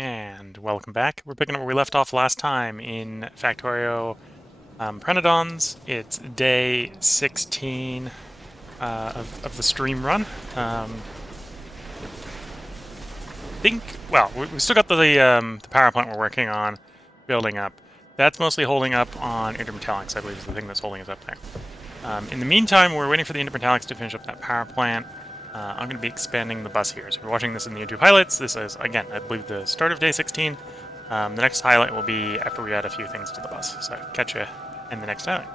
And welcome back. We're picking up where we left off last time in Factorio Pyanodons. It's day 16 of the stream run. We still got the power plant we're working on building up. That's mostly holding up on intermetallics, I believe, is the thing that's holding us up there. In the meantime, we're waiting for the intermetallics to finish up that power plant. I'm going to be expanding the bus here. So if you're watching this in the YouTube highlights, this is, again, I believe the start of day 16. The next highlight will be after we add a few things to the bus. So catch you in the next highlight.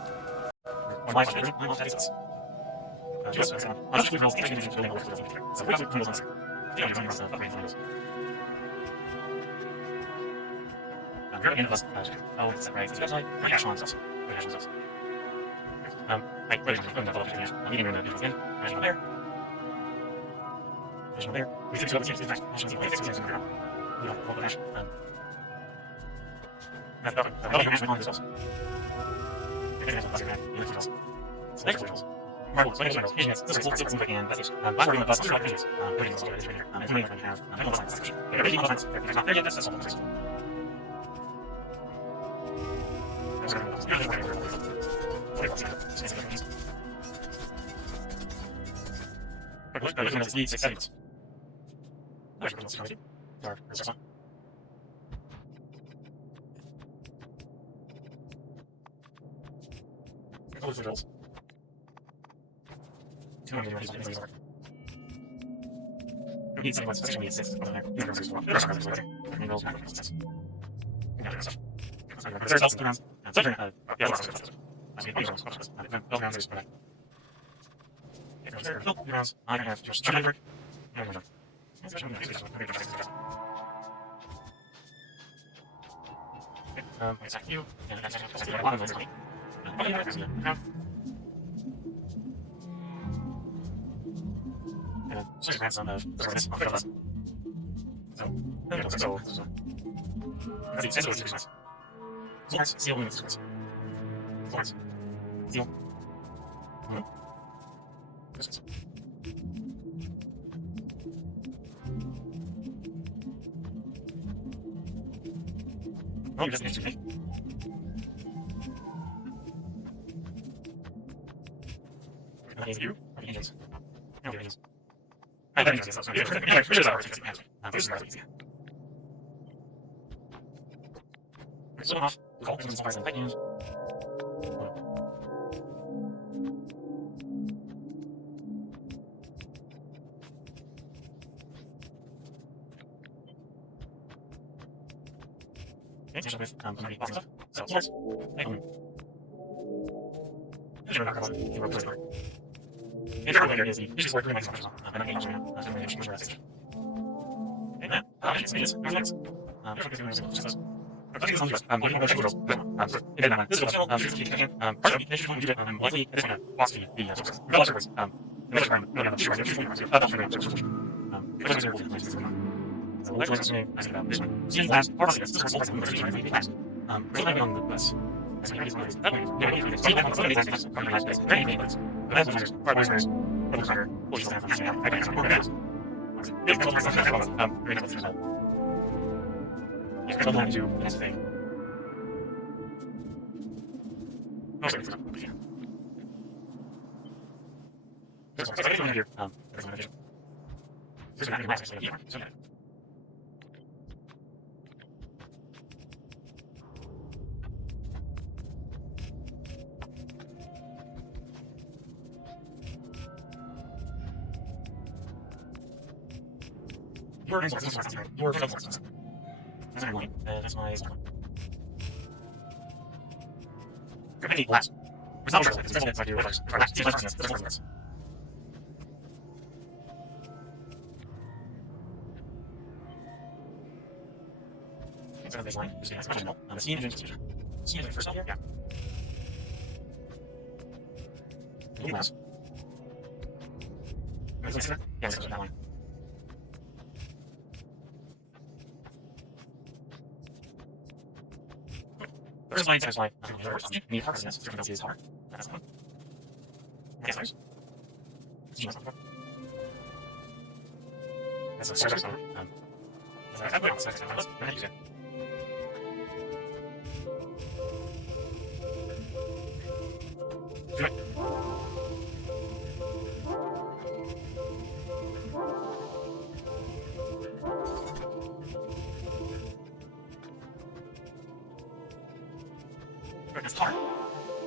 It's hard.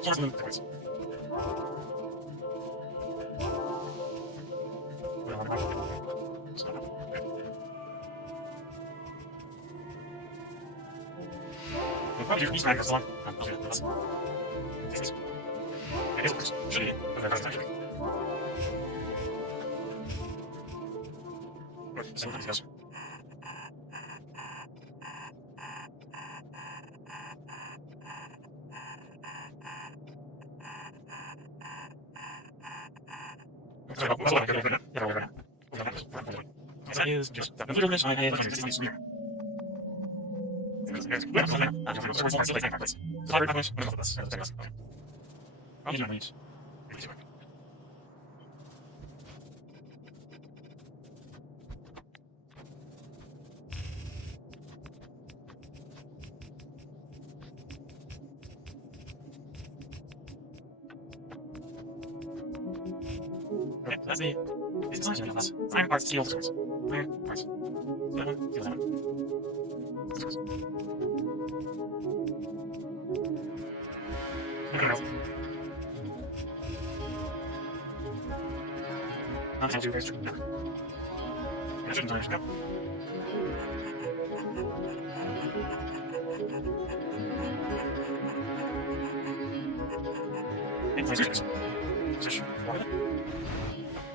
Just move the Let's see. These designs are less. Iron parts, steel screws. Iron parts. Steel, steel, iron. Screws. Not to do very strict. No. I shouldn't do it.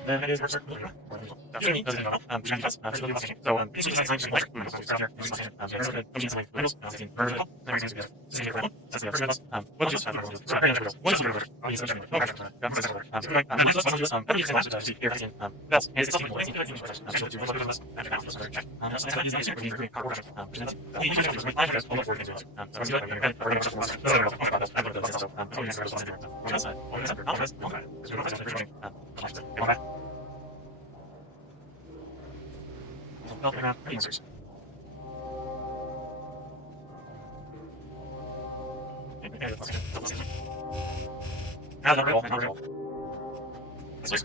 Then it is so built around users. Now that roll, now roll. This is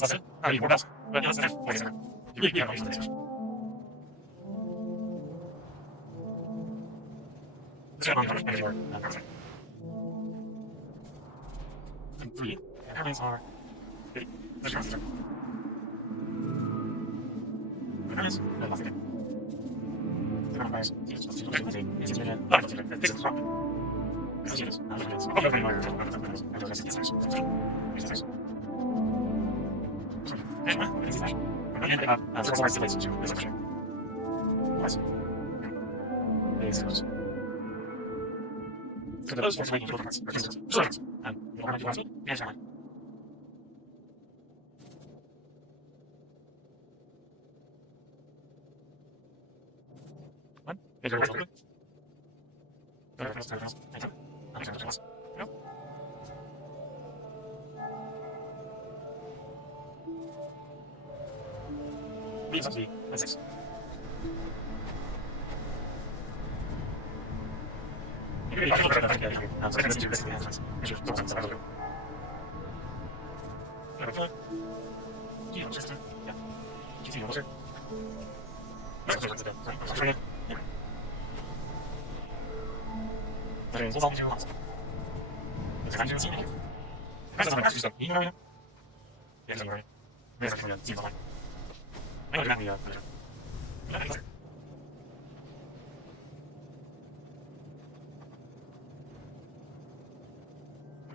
that's it. I mean, more best. But yeah, that's it. Like I said, you really have no reason to do this. This is not anymore. And 3. Airlines are 8. Let's try this. Airlines, no, that's it. The ground fires, it's just it's a this is wrong. This is so those are making parts and you'll have to do and so on. What? Is there a result? Nope. Please be at 6.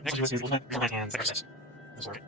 Next to is movement, movement, and exercise. That's right.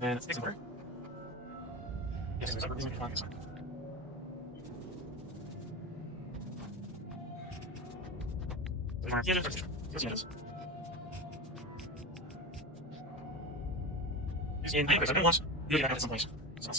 And it's over. Yes, it's over. In because I don't want you to have some place. Yeah.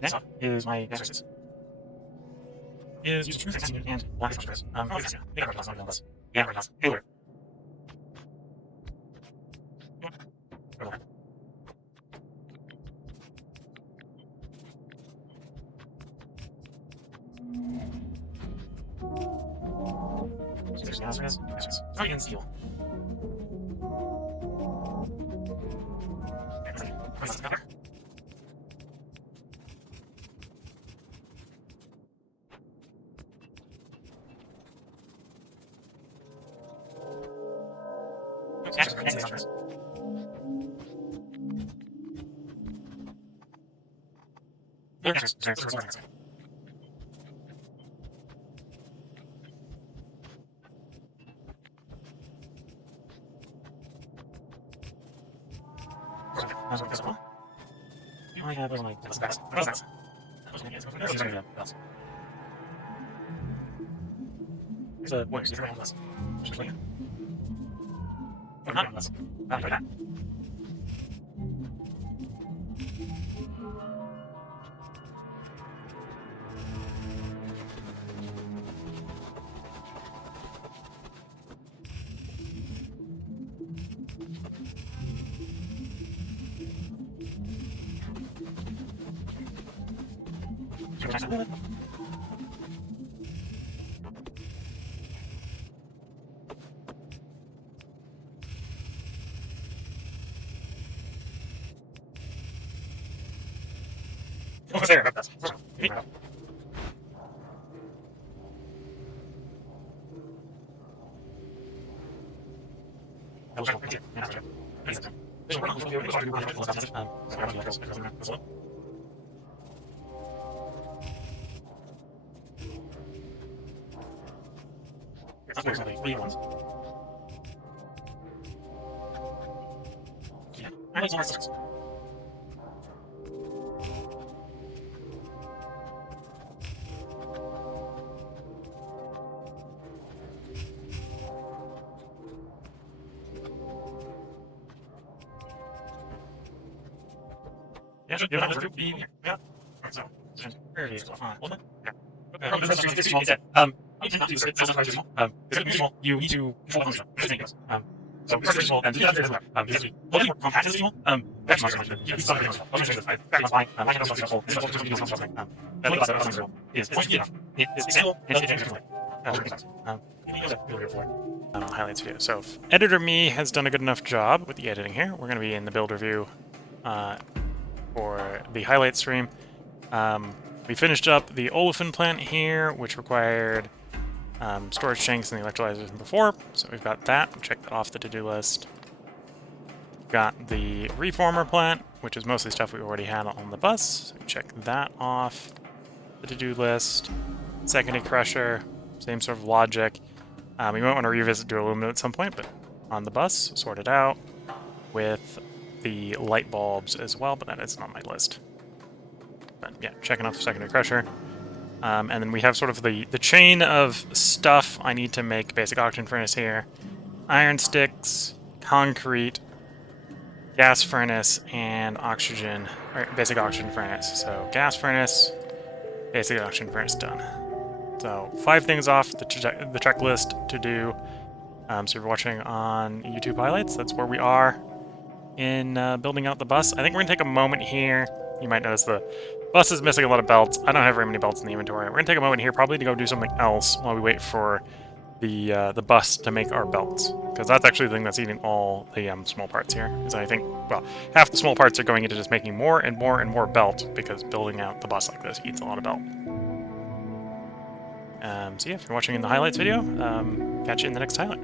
Next up is my exercise. Is use true testing and black exercise. Big class on this. Yeah, class. Taylor. Start again, steel. Yeah, sure. Yeah, yeah. So, where is it? Hold on. Yeah. You need to control function. So first of all, do you have this holding more compact as usual? That's not so much. Yeah, it's something else. I'll change this. Back on fine. I can also control. This is also useful something. That is something is going to be enough. It's stable and it changes highlights video. So if editor me has done a good enough job with the editing here, we're going to be in the build review for the highlight stream. We finished up the olefin plant here, which required storage tanks and the electrolyzers from before, so we've got that. Check that off the to-do list. Got the reformer plant, which is mostly stuff we already had on the bus, so check that off the to-do list. Secondary crusher, same sort of logic. We might want to revisit dual aluminum at some point, but on the bus, sorted out with the light bulbs as well, but that isn't on my list. But yeah, checking off the secondary crusher. And then we have sort of the chain of stuff I need to make basic oxygen furnace here. Iron sticks, concrete, gas furnace, and oxygen, or basic oxygen furnace. So gas furnace, basic oxygen furnace done. So 5 things off the checklist to do. So if you're watching on YouTube highlights, that's where we are in building out the bus. I think we're going to take a moment here. You might notice the bus is missing a lot of belts. I don't have very many belts in the inventory. We're going to take a moment here probably to go do something else while we wait for the bus to make our belts. Because that's actually the thing that's eating all the small parts here. Is I think, well, half the small parts are going into just making more and more and more belt, because building out the bus like this eats a lot of belt. So yeah, if you're watching in the highlights video, catch you in the next highlight.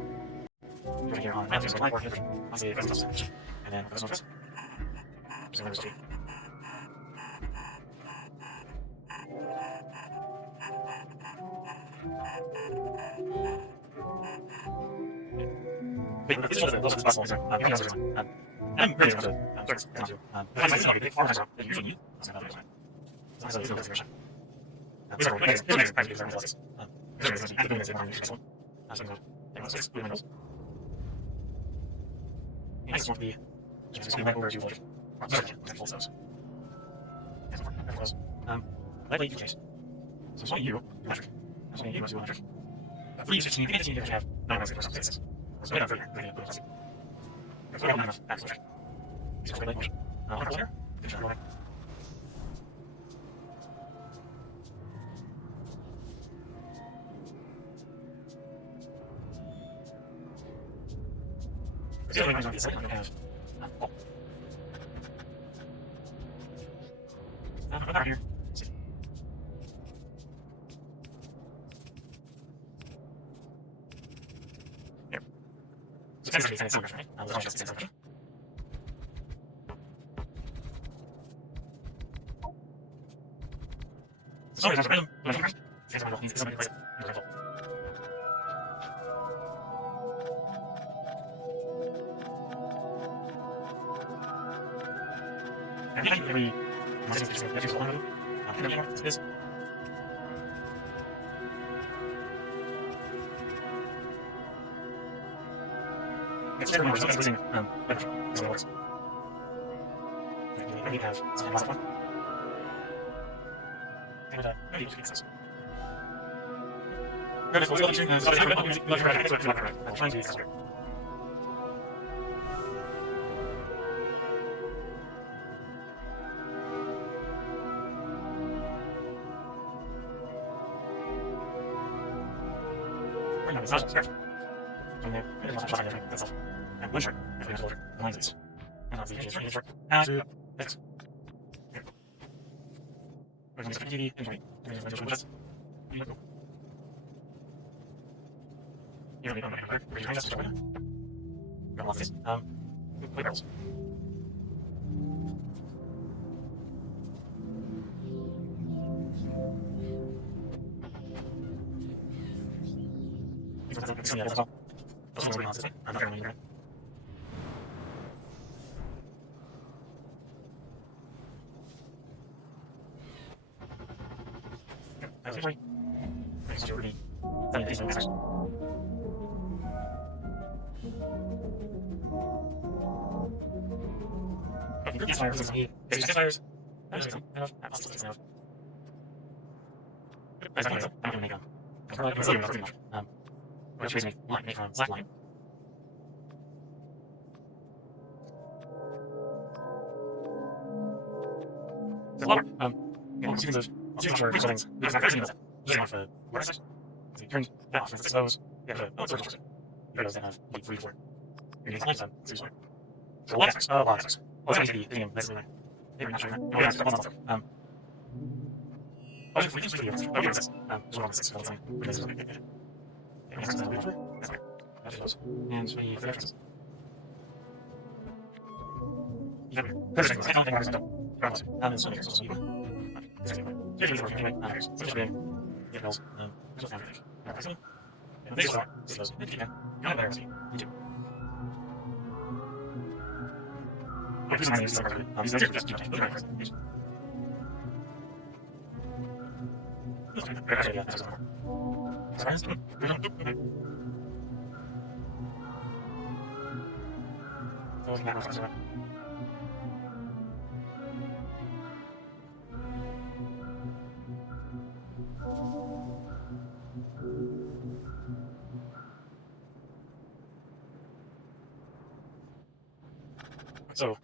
So,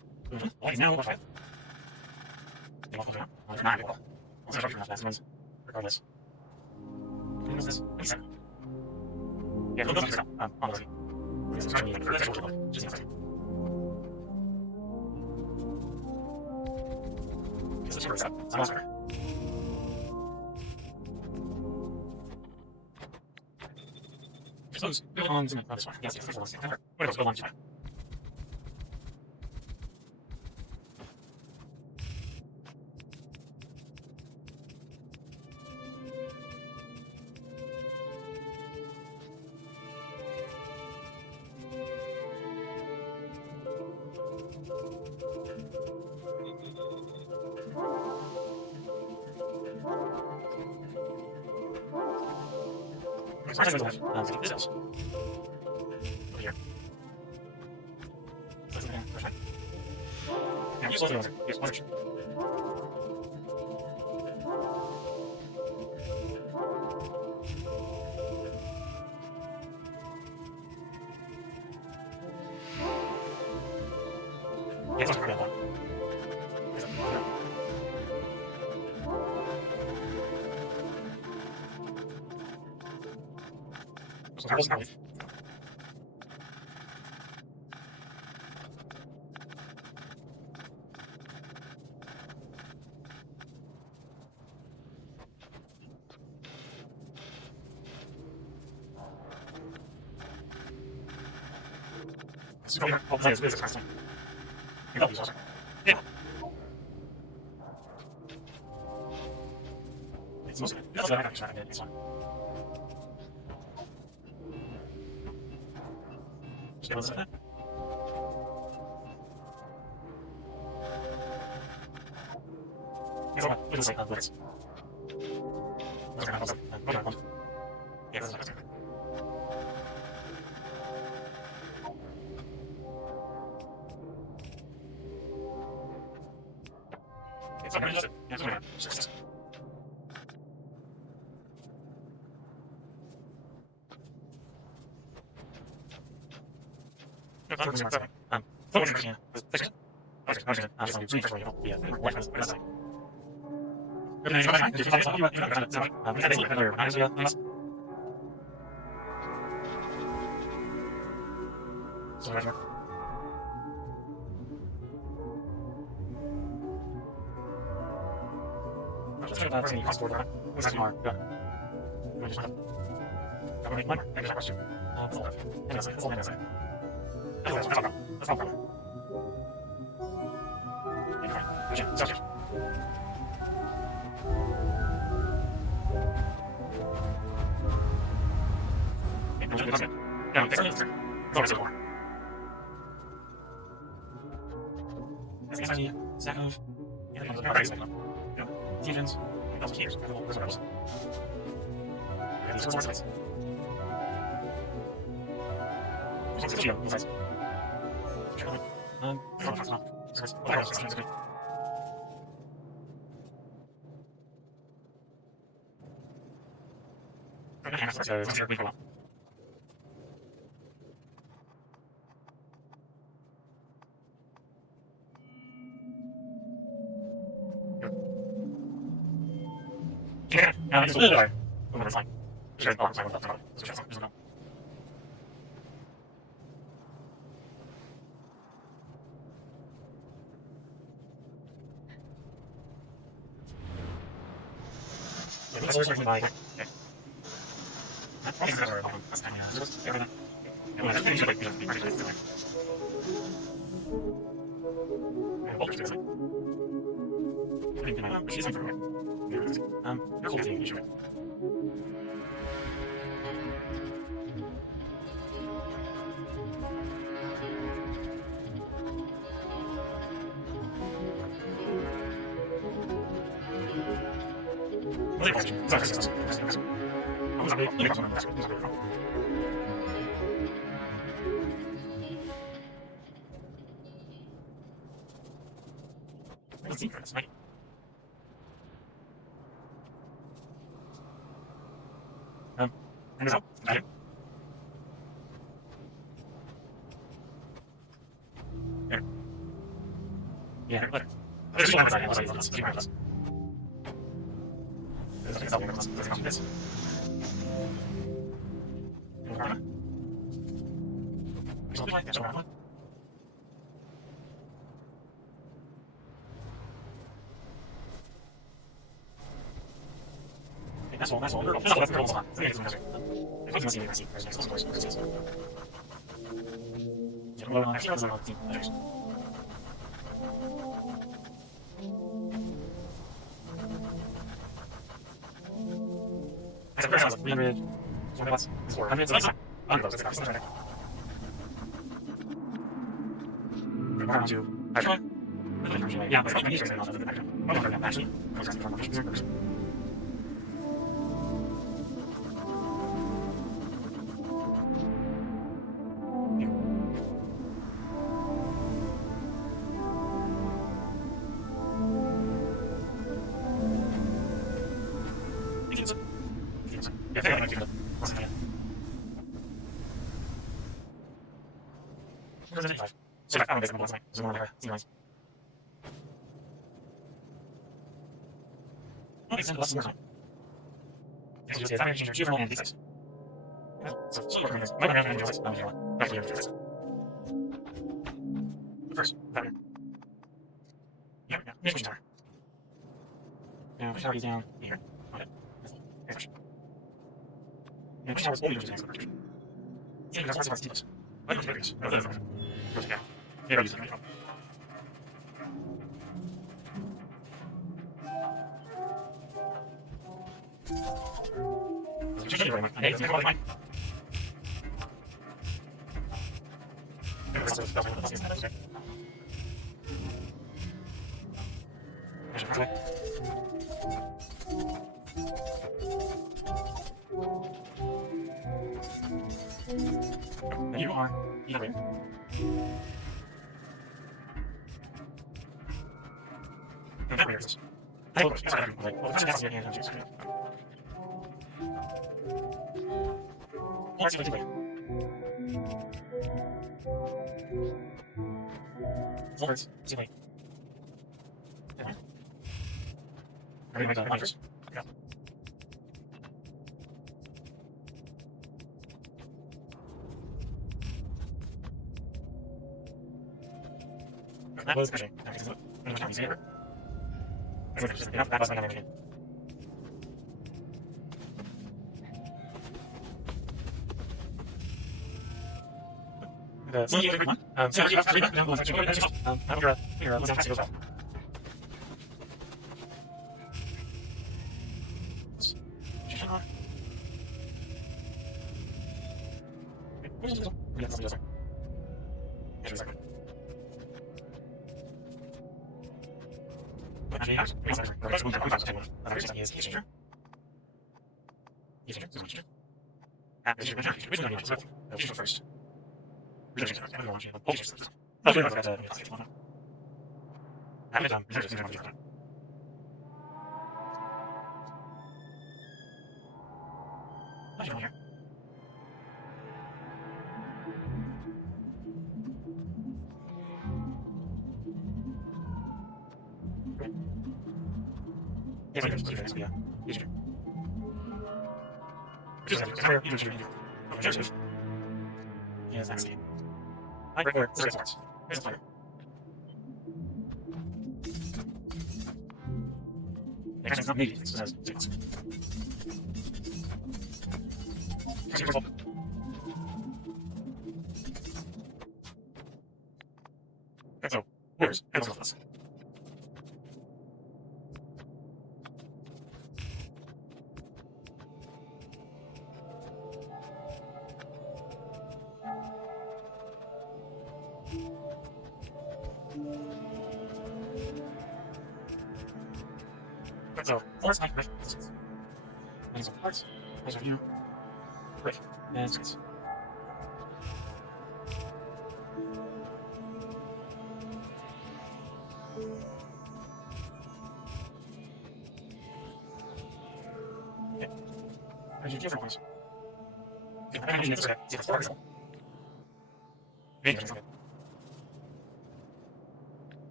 right now, what I regardless. Yeah, honestly. Suppose build on this one. Yes, what else build on? This house. Over here. Yeah, use those use orange. Yeah, it's not one. So that was not it. This is a yeah. It's mostly that's what I'm trying to do. It's fine. Just go inside that. It's all it's like this. Yeah, that's okay. It's okay. It's okay. So it's really cool. Ja, it's a little bit over time. Sure, it's not so just no. Yeah, that's always like okay. That's kind of just everything. Yeah, that's pretty sure like just pretty sure. Yeah, all just I think she's from you're cool thing, you should. Yeah, later. There's just one design, I'll tell you from us. There's one There's a couple of us. There's a couple of this. There's something like that. There's one. That's all. That's all. That's all. That's all. That's all. That's all. There's a person was 300. So that's 400. So that's not. That's not. Around to. Yeah, but I need to say not the background. Oh, no, actually. Yeah, I think I'm so I found this one. So one there. See nice. Okay, so let's work on. Yes, you say that change your juvenile and D6. So we're going to my and D6. Back to the first, that yeah, mission tower. Now push tower is down here. Okay. That's it. And push tower is only using next direction. Yeah, that's what's deepest. I don't know if no, that's goes down. Yeah, use it. Thank you very much. Hey, it's fine. You are either way. Where is this? I hope it's like, well, that's your hand. Let's see what you do. Forwards, see what. Are we going to first? Yeah. That was pushing. That was not easy ever. Enough, that was not everything. So you have a good one. So you have 3 back, no, actually, have your was fantastic as well. First.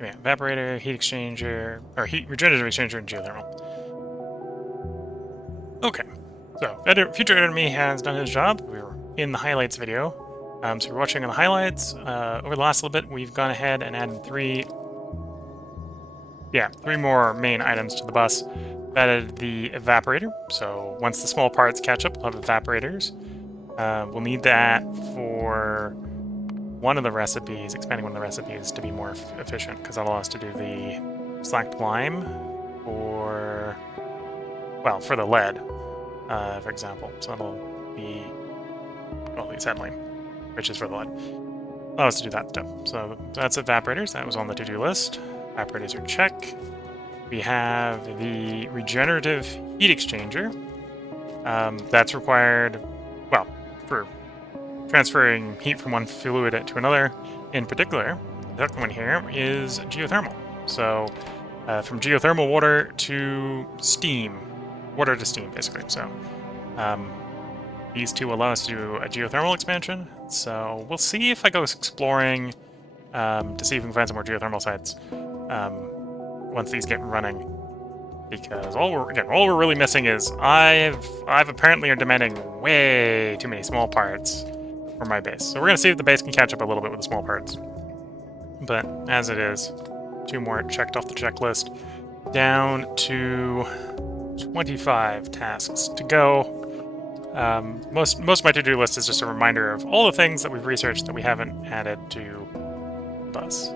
Yeah, evaporator, heat exchanger, or heat regenerative exchanger, and geothermal. Okay, so future enemy has done his job. We're in the highlights video. So we're watching on the highlights. Over the last little bit, we've gone ahead and added three more main items to the bus. We've added the evaporator. So once the small parts catch up, we'll have evaporators. We'll need that for one of the recipes, expanding one of the recipes to be more efficient, because that'll allow us to do the slacked lime for the lead, for example. So that'll be, well, the acetylene, which is for the lead. Allow us to do that step. So that's evaporators. That was on the to-do list. Evaporators are check. We have the regenerative heat exchanger. That's required, well, for transferring heat from one fluid to another. In particular, the second one here is geothermal. So from geothermal water to steam. Water to steam, basically. So these two allow us to do a geothermal expansion. So we'll see if I go exploring to see if we can find some more geothermal sites once these get running. Because all we're really missing is I've apparently are demanding way too many small parts for my base. So we're gonna see if the base can catch up a little bit with the small parts. But as it is, 2 more checked off the checklist, down to 25 tasks to go. Most of my to-do list is just a reminder of all the things that we've researched that we haven't added to the bus.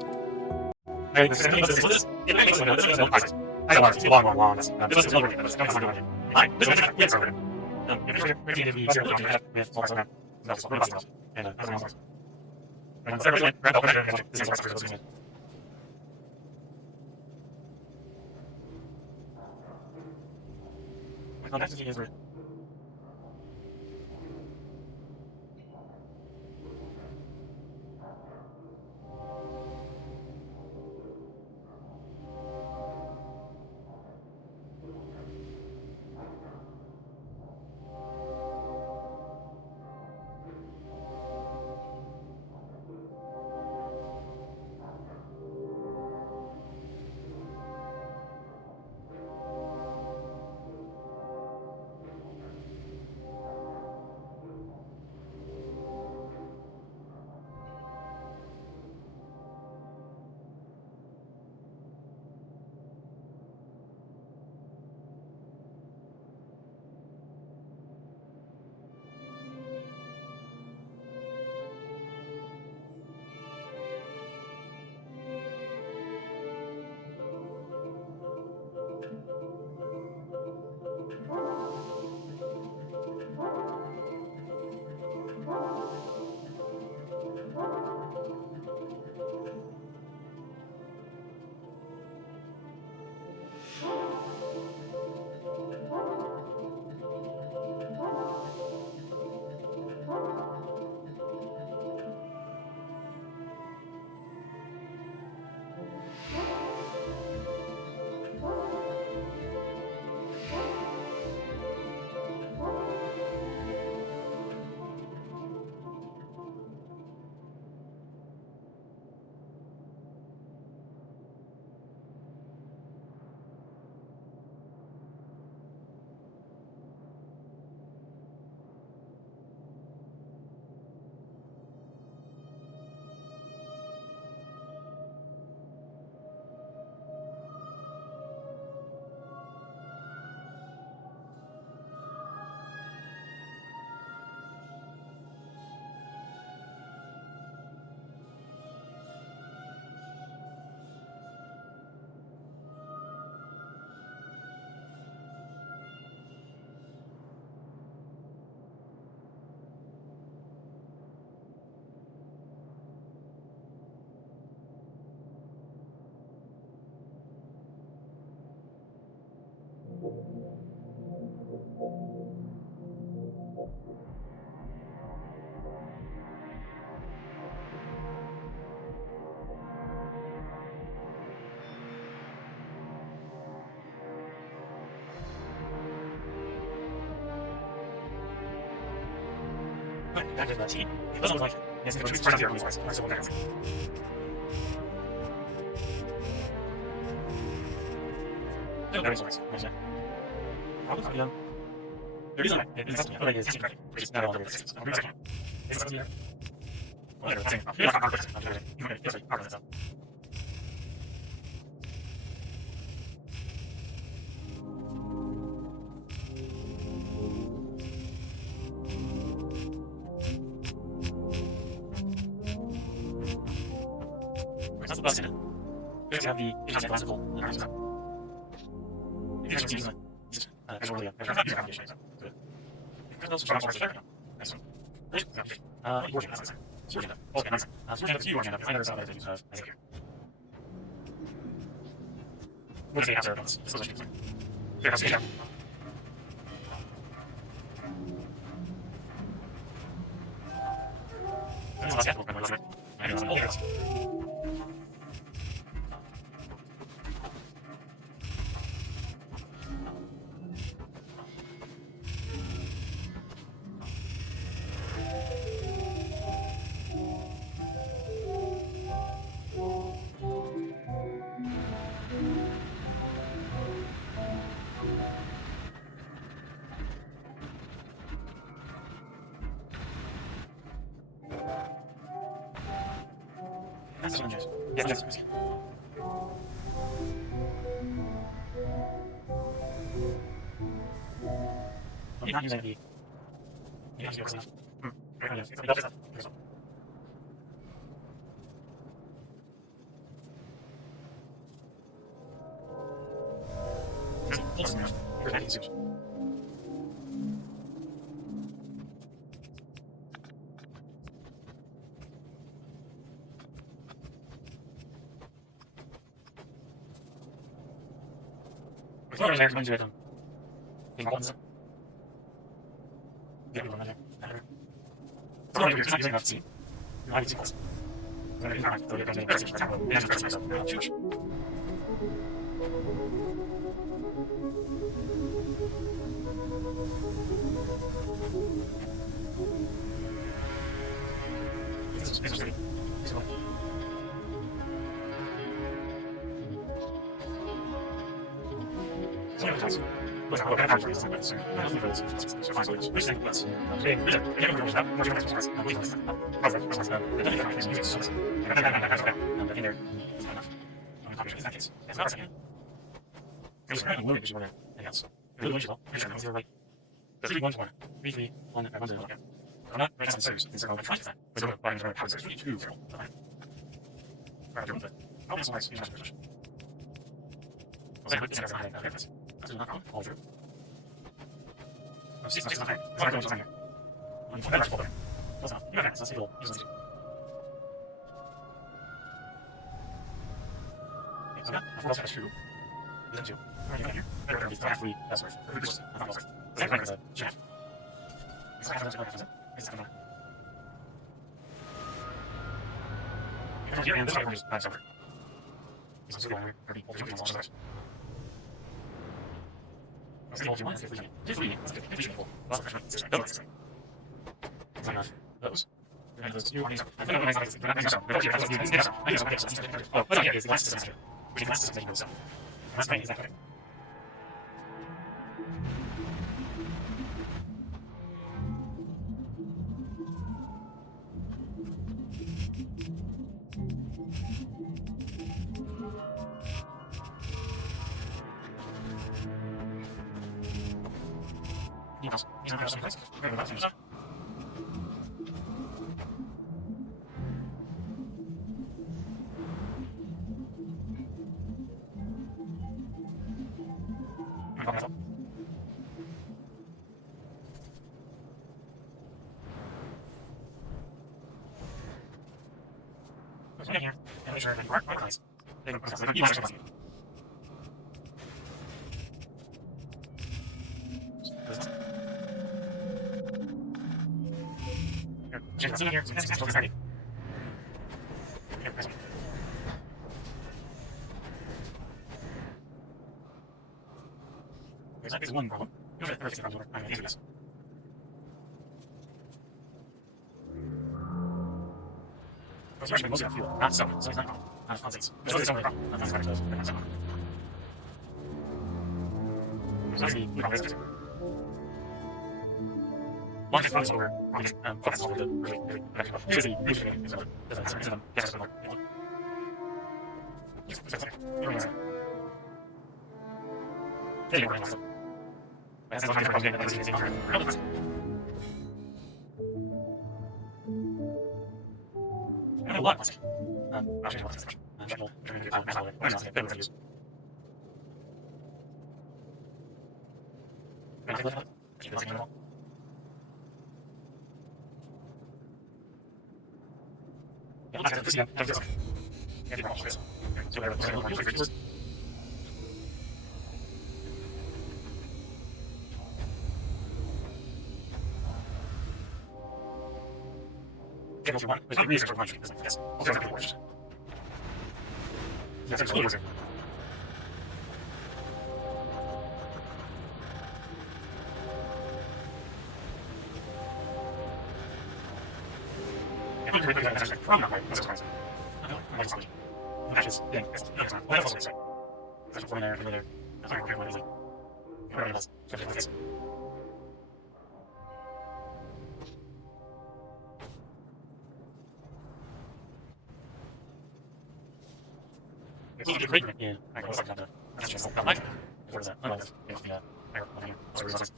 That is the team. It doesn't look like it's going to be part of your resource. So we'll never. No resource. Probably young. The reason it's something that is secret, which is not all the reasons. It's something here. Whatever. I'm saying, you don't have to do it. You can just like, itself. That's the bus in it. There's have the internet classical cars. If you're using it, as early as you're not using it. Because those are sources there. Nice one. Great. Working on Surgeon. Okay, nice. Surgeon is you working on. I never saw that use as a here. We'll say after this is there has to be here. This is last sample. I know it's an old house. That's what yeah, that's what you're not using the. You have to use it. There's no reason to do it. Taking all of this. Yeah, we don't know. So you're not using enough tea. You're not using close. So you're not so you're going to press it. And then press it. Now choose. This is really. This is what. So you're just. Let's go back for this. So fine. So we think let's. Okay. We don't know that. We're going to press. We don't know. Perfect. The data is using service. And in there. In that case, it's not a second. There's a limit because you're going to else. Really wins you all. You're right. The 3 1 1. 3 3 1 1 1 1. I'm not ready to say this. I'm trying to say. We're going to buy into power 6 2 0. Right, you're good. I'll be nice. Use my position. I'll say it's high. That's not wrong. All through. I'm 6 6 high. It's not going to high. I'm better to pull there. That's not. You have access. That's the goal. Use it. So yeah, I'll force 2. Then 2. Right here. Better than 3. That's right. I'm not sorry. That's right. That's a chef. It's not going to happen. It's not going to and this one is not suffer. It's a longer, pretty old joint on the Let's see what you want. Let's get free. Let's get free. Lots of freshmen. Don't let's see. Enough. Those. And those two. I don't know. I guess. Oh, but yeah, it's the last semester. Which is last semester. So that's fine. Is that correct? Here, and make sure that you are organized. They can process it. You must process it. Here, check this here. So this is starting. Here, press it. There's one problem. Usually, there are 50 problems. I'm going to do this. It's actually mostly on fuel, not stone, so it's not a problem. Not on seats. It's only a problem. Not on those, but not stone. So that's the problem. Long as it's over, focus over the really, usually, it's over. It's over. Yes, it's over. Yes, it's over. You're right. Yeah, you're right. That's the time you're probably going to be over. A lot. Actually, what's this? General, use. There's no research for lunch. Yes. Also, there's no yes, there's no research. I think we're going to program right. That's surprising. I just matches. Yeah, it's not. What else was I say? There's a point there, another. That's not what is it? Whatever it is. Yes. It's a great yeah. I was like that. That's just not like what is that? I like it. It's the I don't know. Sorry, sorry.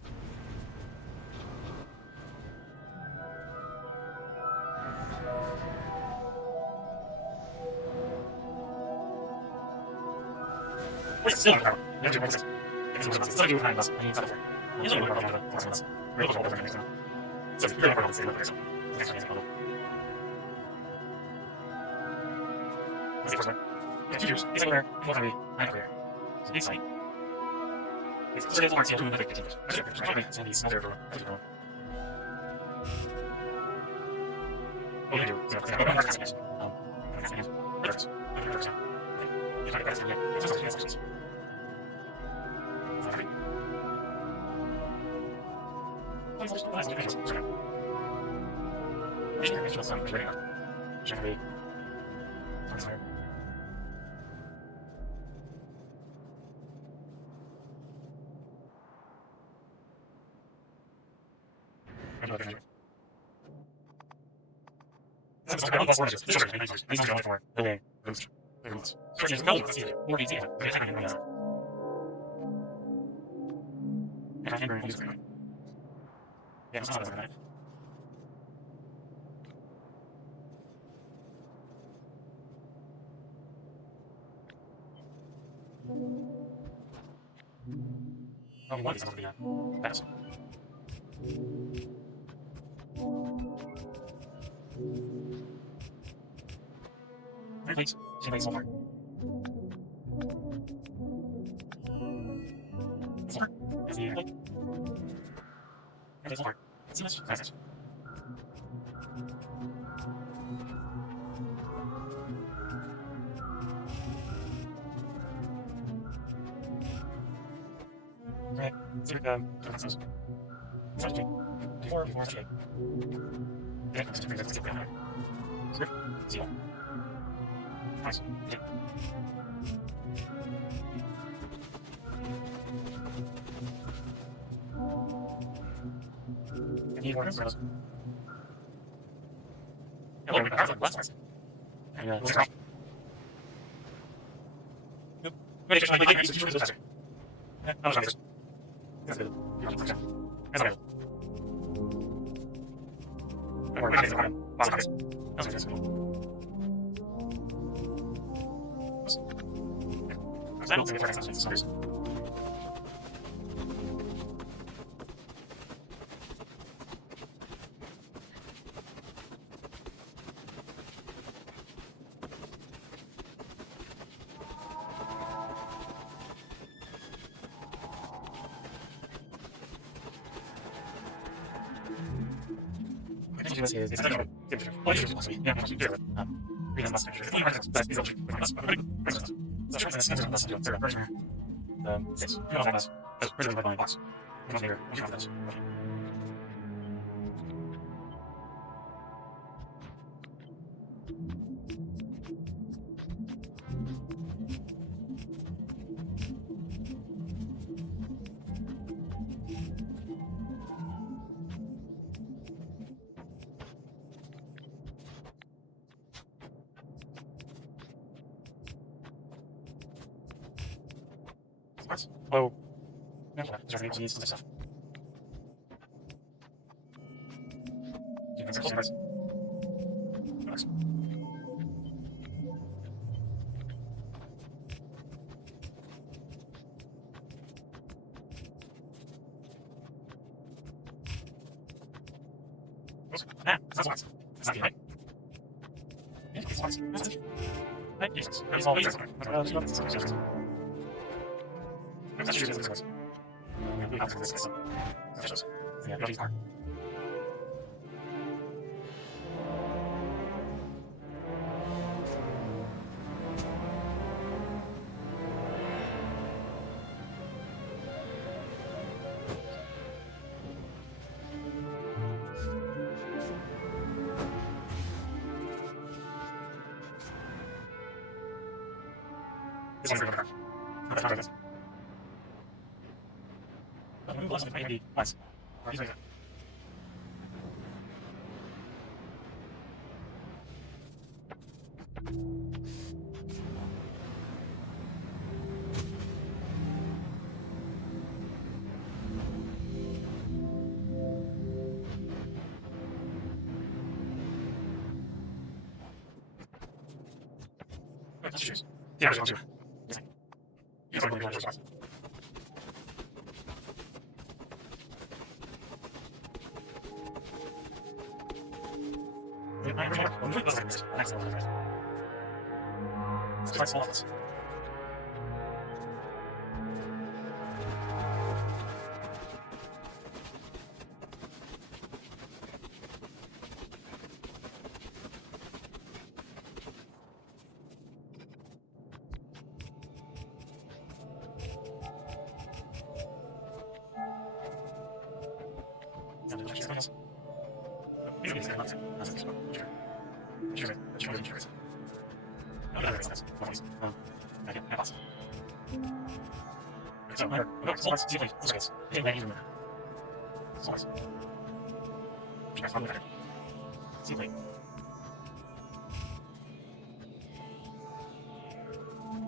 What's still power? Never do what's it. It's like you find us. I need something. Usually we're going to do this. We're going to do this. So it's really important to see what there's. It's actually a What's the first one? Yeah, 2 years. It's anywhere. It's not really. I'm clear. So it's fine. It's still hard to do another 15 years. Some of these other oh, you do. So, what is something fast? Please, she makes more. Is he like? It's more. It's much faster. Right. So, strategy. Before strategy. Yeah, it's different. Let's get down there. Script. Seal. Nice. Yeah. Need more instruments. Yeah, look, ours are less expensive. And, what's wrong? Nope. Wait, actually, like, it's usually faster. Yeah, I'm not sure. That's good. That's okay. Or, wait, it's fine. Lots of this. That's okay. That's cool. I don't think it's very expensive. This is it's Whoa. Yeah, there's any needs to stuff. You can circle first. Nice. Ah, that's nice. That's not right. Yeah, it's nice. That's it. Right, yes. There's all these. That's true. That's nice. Yeah, that's fine. This one's a good card. That's not good. Maybe nice. Let's choose. Yeah, let's choose. Yeah, let's choose. Basically, it's kind of like that's sure. Sure. No, that's nice. Okay, pass. So, no, so let's see if we let's take that even. So let's try something better. See if we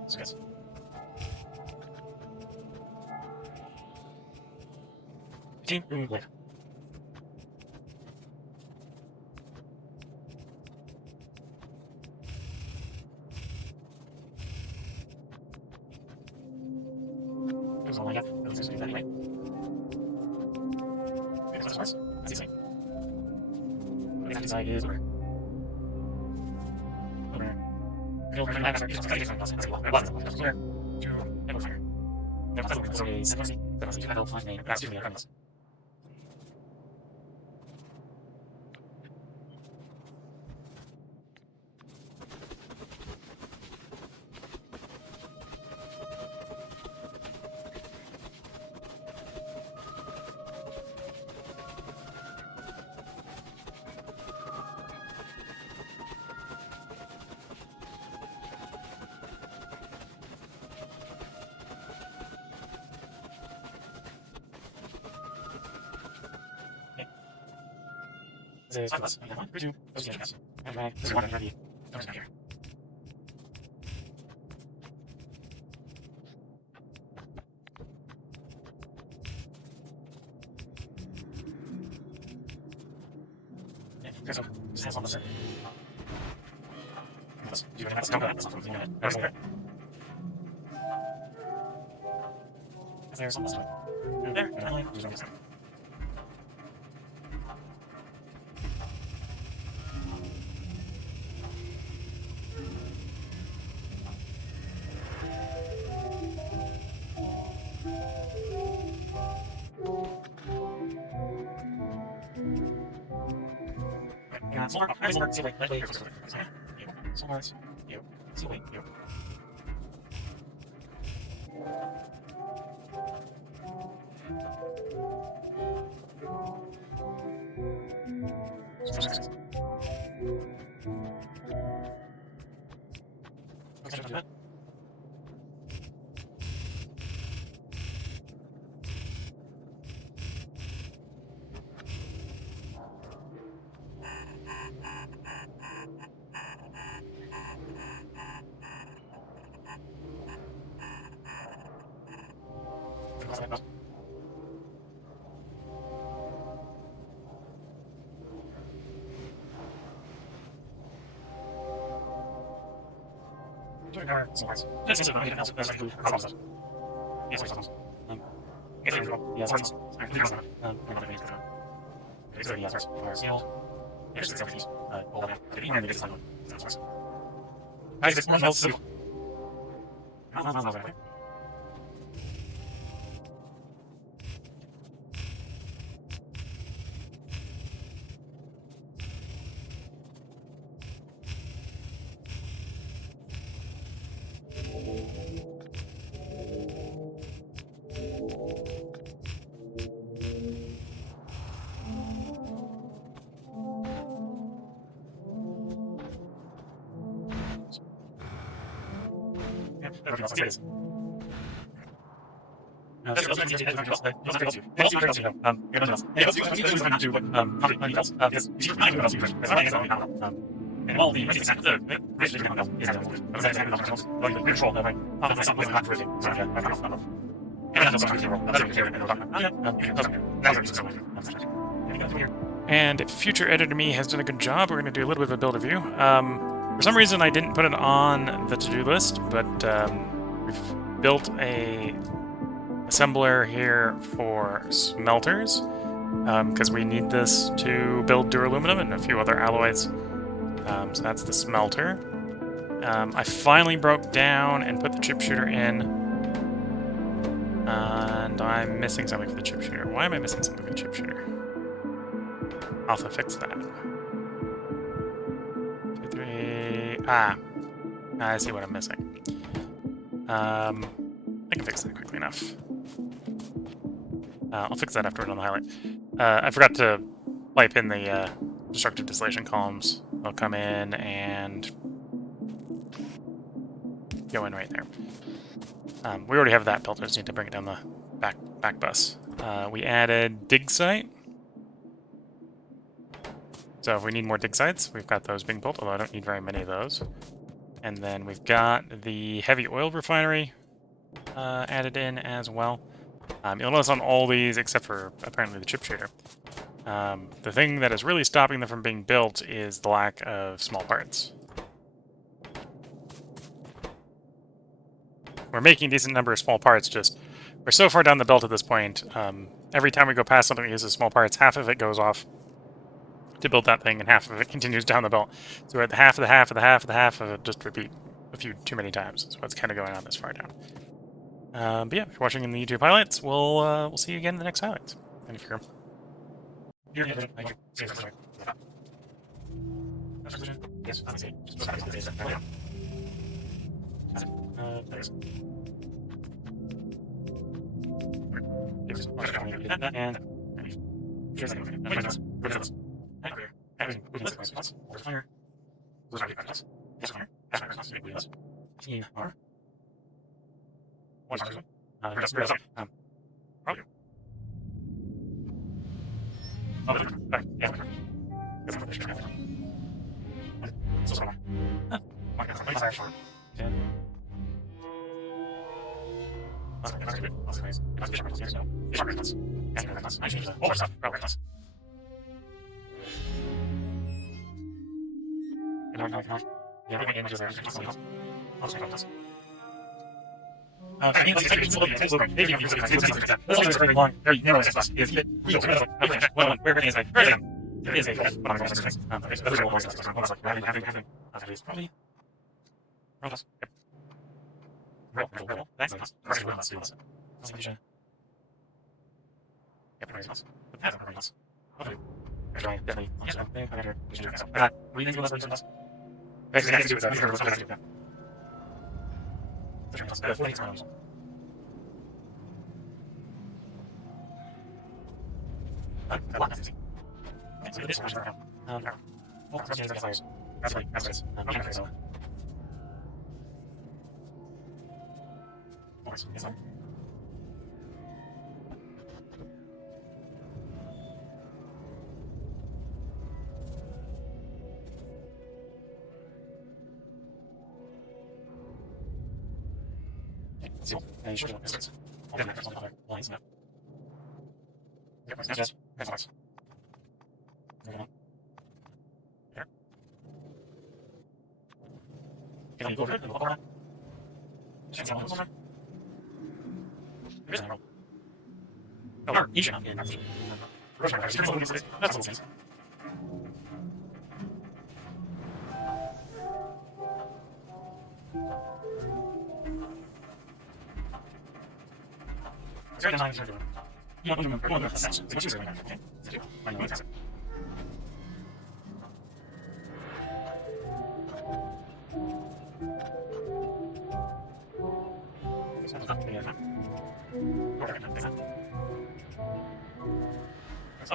so guys. Team room live. There's all I got. Let's just do that anyway. That's nice. That's easy. What the design is over. Over. Build an answer. It's like different. That's well. It wasn't. That's clear. To ever fire. Never that's over. So it's a that's a title fine name. That's really harmless. This is us. And 1, 2, those are yes. And this is one ready. Don't here. Okay, so just has on the side. Let's do it. Let's go. That's something in it. There's there. There's on the side. And there. And finally, there's on the side. Solar, solar, see, wait, solar, you, see, wait, you. And future editor me has done a good job. We're going to do a little bit of a build review. For some reason, I didn't put it on the to-do list, but we've built a assembler here for smelters, because we need this to build duraluminum and a few other alloys. So that's the smelter. I finally broke down and put the chip shooter in, and I'm missing something for the chip shooter. Why am I missing something for the chip shooter? I'll have to fix that. 2, 3... I see what I'm missing. I can fix that quickly enough. I'll fix that after we're done the highlight. I forgot to pipe in the destructive distillation columns. They'll come in and go in right there. We already have that built. I just need to bring it down the back bus. We added dig site. So if we need more dig sites, we've got those being built, although I don't need very many of those. And then we've got the heavy oil refinery added in as well. You'll notice on all these, except for apparently the chip shooter, the thing that is really stopping them from being built is the lack of small parts. We're making a decent number of small parts, just we're so far down the belt at this point. Every time we go past something that uses small parts, half of it goes off to build that thing, and half of it continues down the belt. So we're at the half of the half of the half of the half of it, just repeat a few too many times. That's what's kind of going on this far down. But yeah, if you're watching in the YouTube highlights, we'll see you again in the next highlights. And if you're up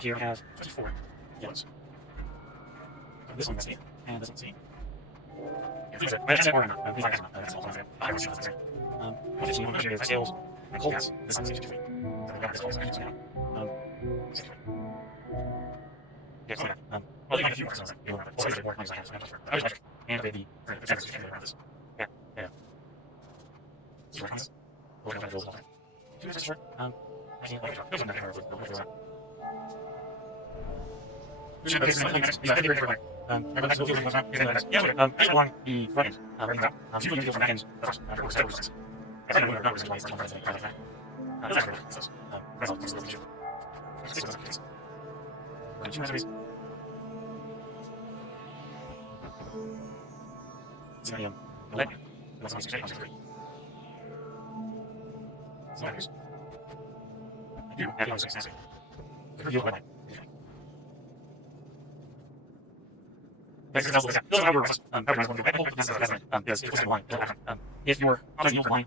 here we have 24 yellows. This one's C, and this one's C. These are these are that's all what is here is sales and coal gas. This one's 63. Yes, well, you have a few more things. You want to more things I have. And maybe this. Yeah, yeah. We're going to build all. Two is short. I can't like it. Doesn't matter. Along the front end, usually you go from back end first, after step process. I don't know what the numbers are like. That's all the picture. Two recipes. Sodium, lead, that's on 6 3. Slides. I do have 6 Review what if you're on the line,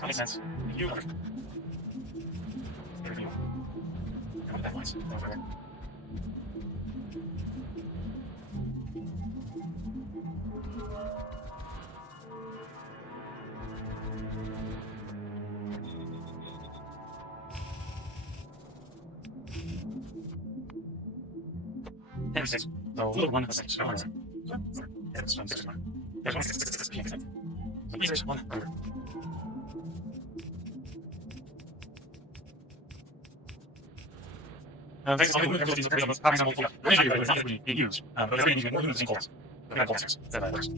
That makes sense. You are. Review. Remove that lines. Over there. There's 6. So, little 1 6. Oh, there's 1 6. There's 1 6. So, there's 1 over. Thanks to all the these variables, how many will usually it's not being used. But it's going to be more units in calls. We have calls. That's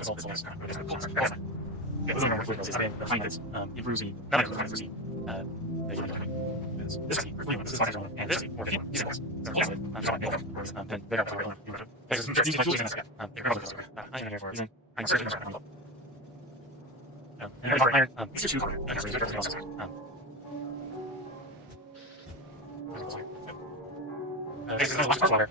it's all this calls. Yeah, this is number 4 is then the finance improves the value of the finance this is this is and this or these calls. So just I'm trying to then better for you. Because it's just tools in this I am here for reason. I'm searching for and there's iron these are two this is the last part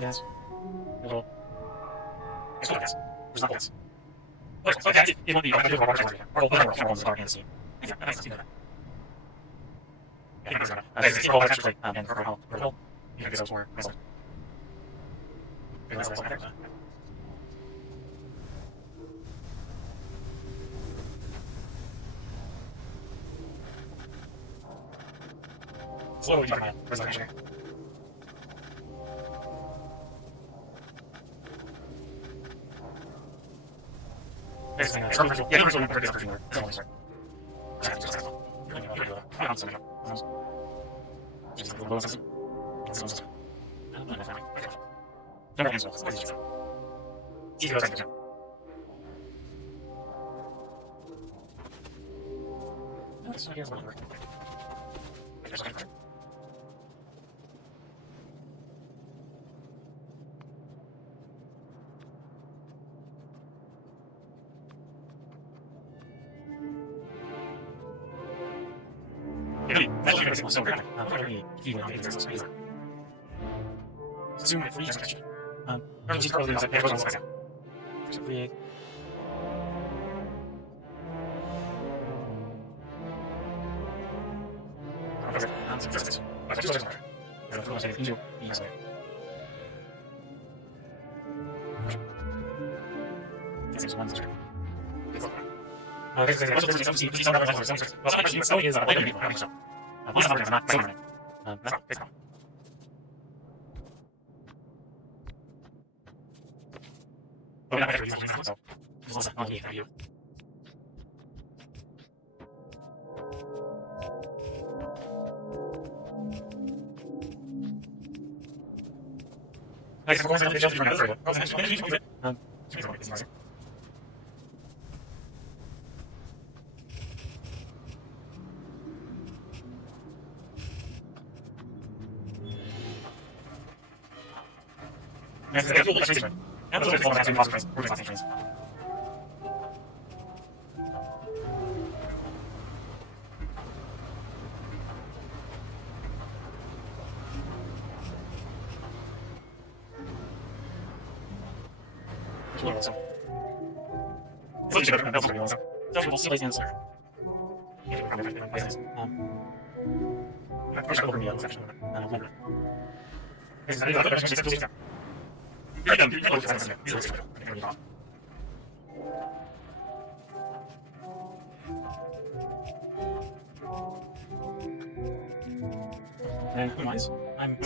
Yes. Hello. Yes. There's not this. Okay, it will be a different water or whatever on the dark and see. Yeah, I see that. Yeah, it's all actually and purple. You can get those more. Slowly, man. Where's the picture? And who knows? I'm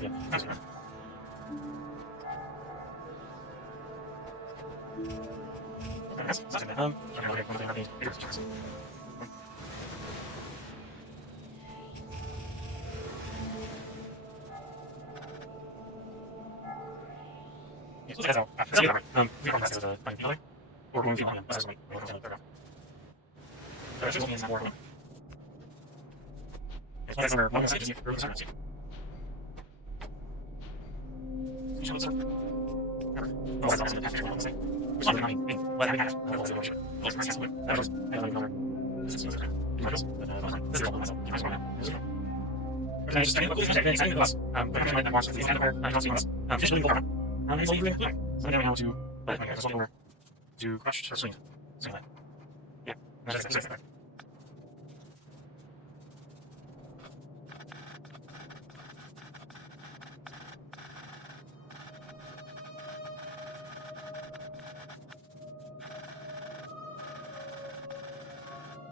Yeah, that's right. That's not bad. Okay, one of the things. So that's all. That's the other. We don't have to find the other. Or when we find them, that's like one of the paragraph. There's just one more one. It's like number one message. You're the service. You should listen. Oh, that's also the after one thing. Which is not me. But I have. I will also should. Let's press it. That was. I don't know. This is okay. This is all myself. You guys want to. Okay, just saying, saying to us, but I'm that watch the end of our constantly us, officially go on. It's only doing so I don't know how to, but okay, so over to crush or swing. Swing that. Yeah, that's it.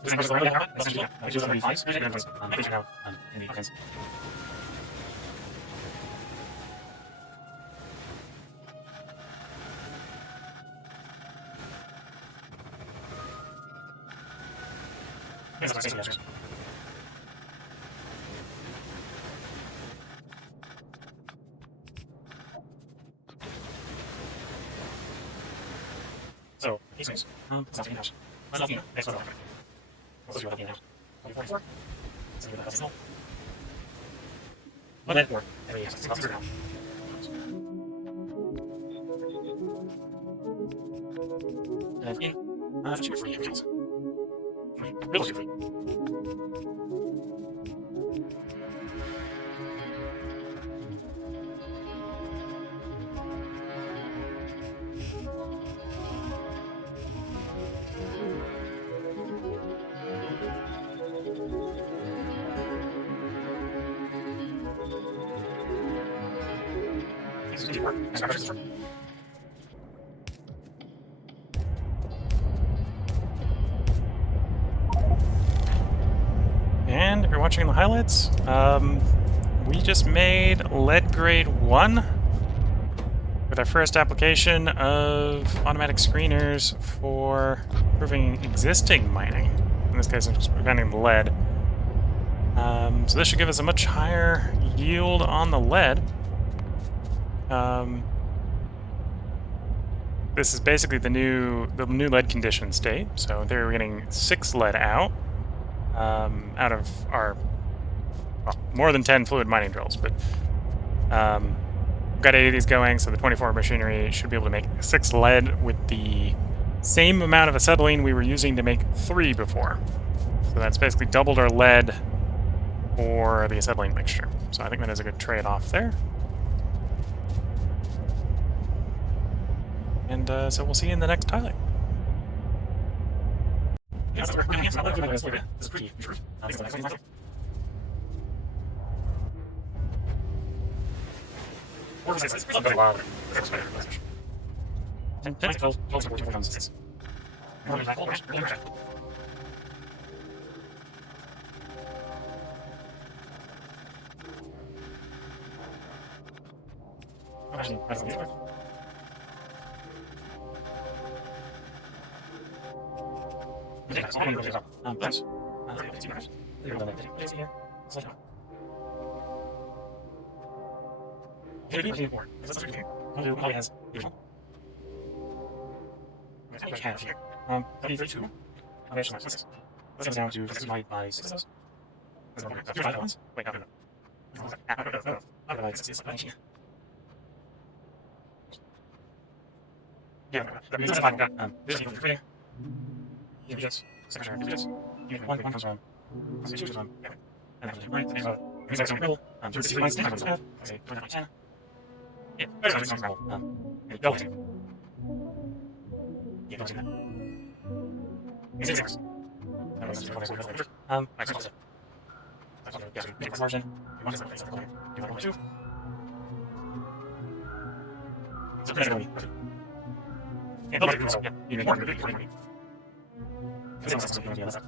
This is really hard. That's just I choose somebody finds. And it's figure out in the defense. So, these things. It's not enough. That's not enough. Next one. Let's do it again now. 44. Let's do that as well. What that for? There we go. Let's figure it out. And in 2 free accounts. Real 2 free. And if you're watching the highlights, we just made lead grade 1 with our first application of automatic screeners for improving existing mining. In this case, I'm just preventing the lead. So this should give us a much higher yield on the lead. This is basically the new lead condition state. So there we're getting 6 lead out of our more than 10 fluid mining drills, but we've got 8 of these going, so the 24 machinery should be able to make 6 lead with the same amount of acetylene we were using to make 3 before. So that's basically doubled our lead for the acetylene mixture. So I think that is a good trade-off there. And so we'll see you in the next highlight. One comes around. And then right, there's a research on bill. To receive my standards of say, for the 10. Yeah, there's a research on and go to. Yeah, don't do that. It's exams. I suppose it. That's what the paper margin. You want to say something. You want to. So, Yeah, okay, so, yeah, you need more than you need. This is something on the other side.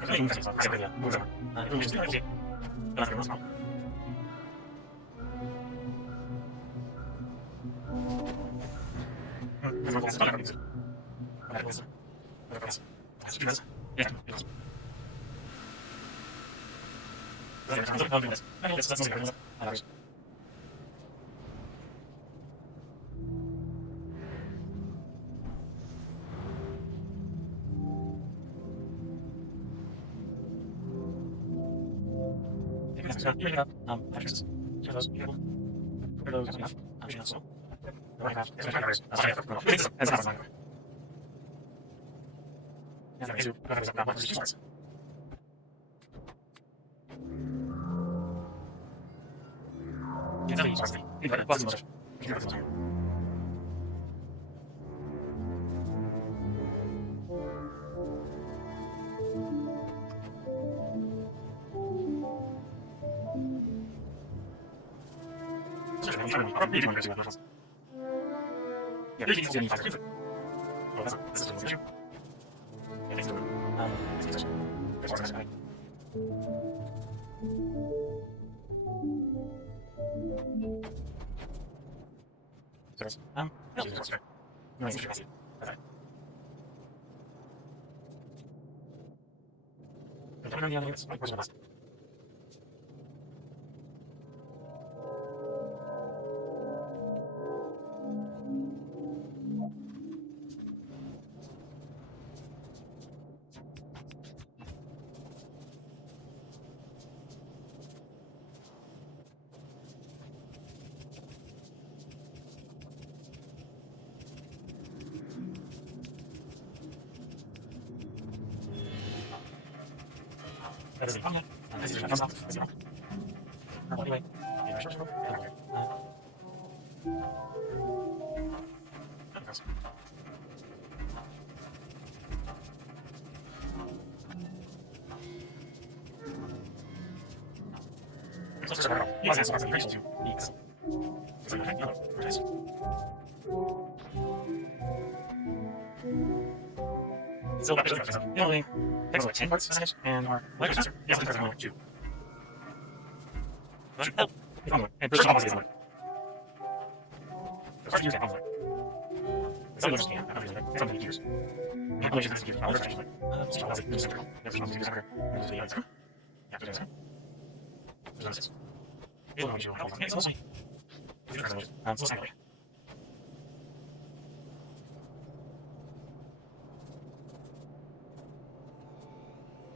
I think that's a great idea. It will just be okay. That's the most problem. That's not good. That was that's true. Yeah. That's not good. So here we go. Actresses. Here those. Here those. Enough. I'm sure that's so. Right now, it's my cameras. That's not good. That's not good. Yeah, I do. Not much to start. Yeah, that's what you start. You got it. What's the most? You got it. Probably doing it. Yeah, there's any factor. Oh, that's a issue. Yeah, thanks to there's more nice guy. No, it's okay. No, it's okay. That's right. I don't know the other units. Where's the last? That is a comment. This is a thumbs up. Anyway, so that takes like 10 parts percentage and our light sensor. Yes, it's only 2. Help. And first of is one. The first use that conflict. It's only scan. I don't really know. It's only years. I'm going to use this. I'll just like, so I'll use center. There's one use center. There's the other. Yeah, there's that. There's this. It's only show. It's mostly. It's mostly like.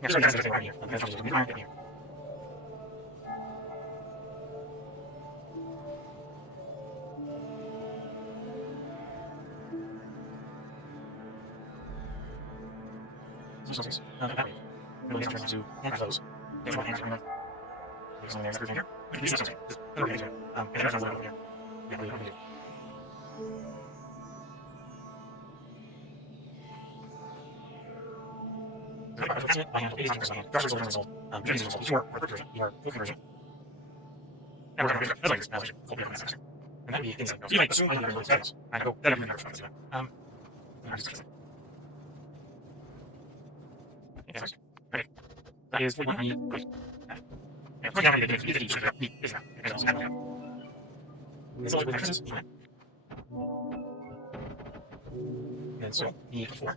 Yeah, so that's right here. That's just right here. So this, that way. Really turns to hand close. There's one hand turn. There's one there, screw finger. This is something. Just put it over here. And there's another over here. Yeah, over here. My hand is on hand. Drivers will result. Journey's result. Your quick version. Your quick version. And we're going to do like this. Full bit of and that would be things like those. You might assume I need to really things. I go, then I'm going to try to do that. Yeah, okay. That is what you need. Great. Yeah, put down the each of the is that. It's all with actresses. And so, you need 4.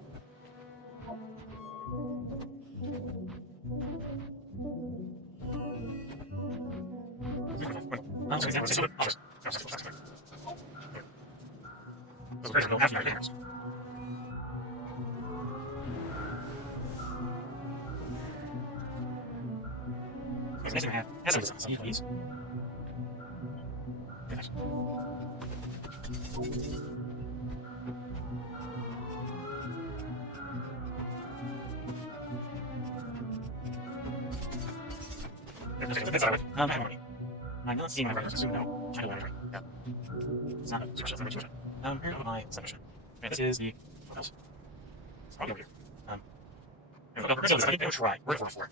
I'm not seeing my references, so no. I don't know. Yeah. It's not a source of here on my submission. Okay, this is the what else? It's probably over here. We're going to try. We're going for 4.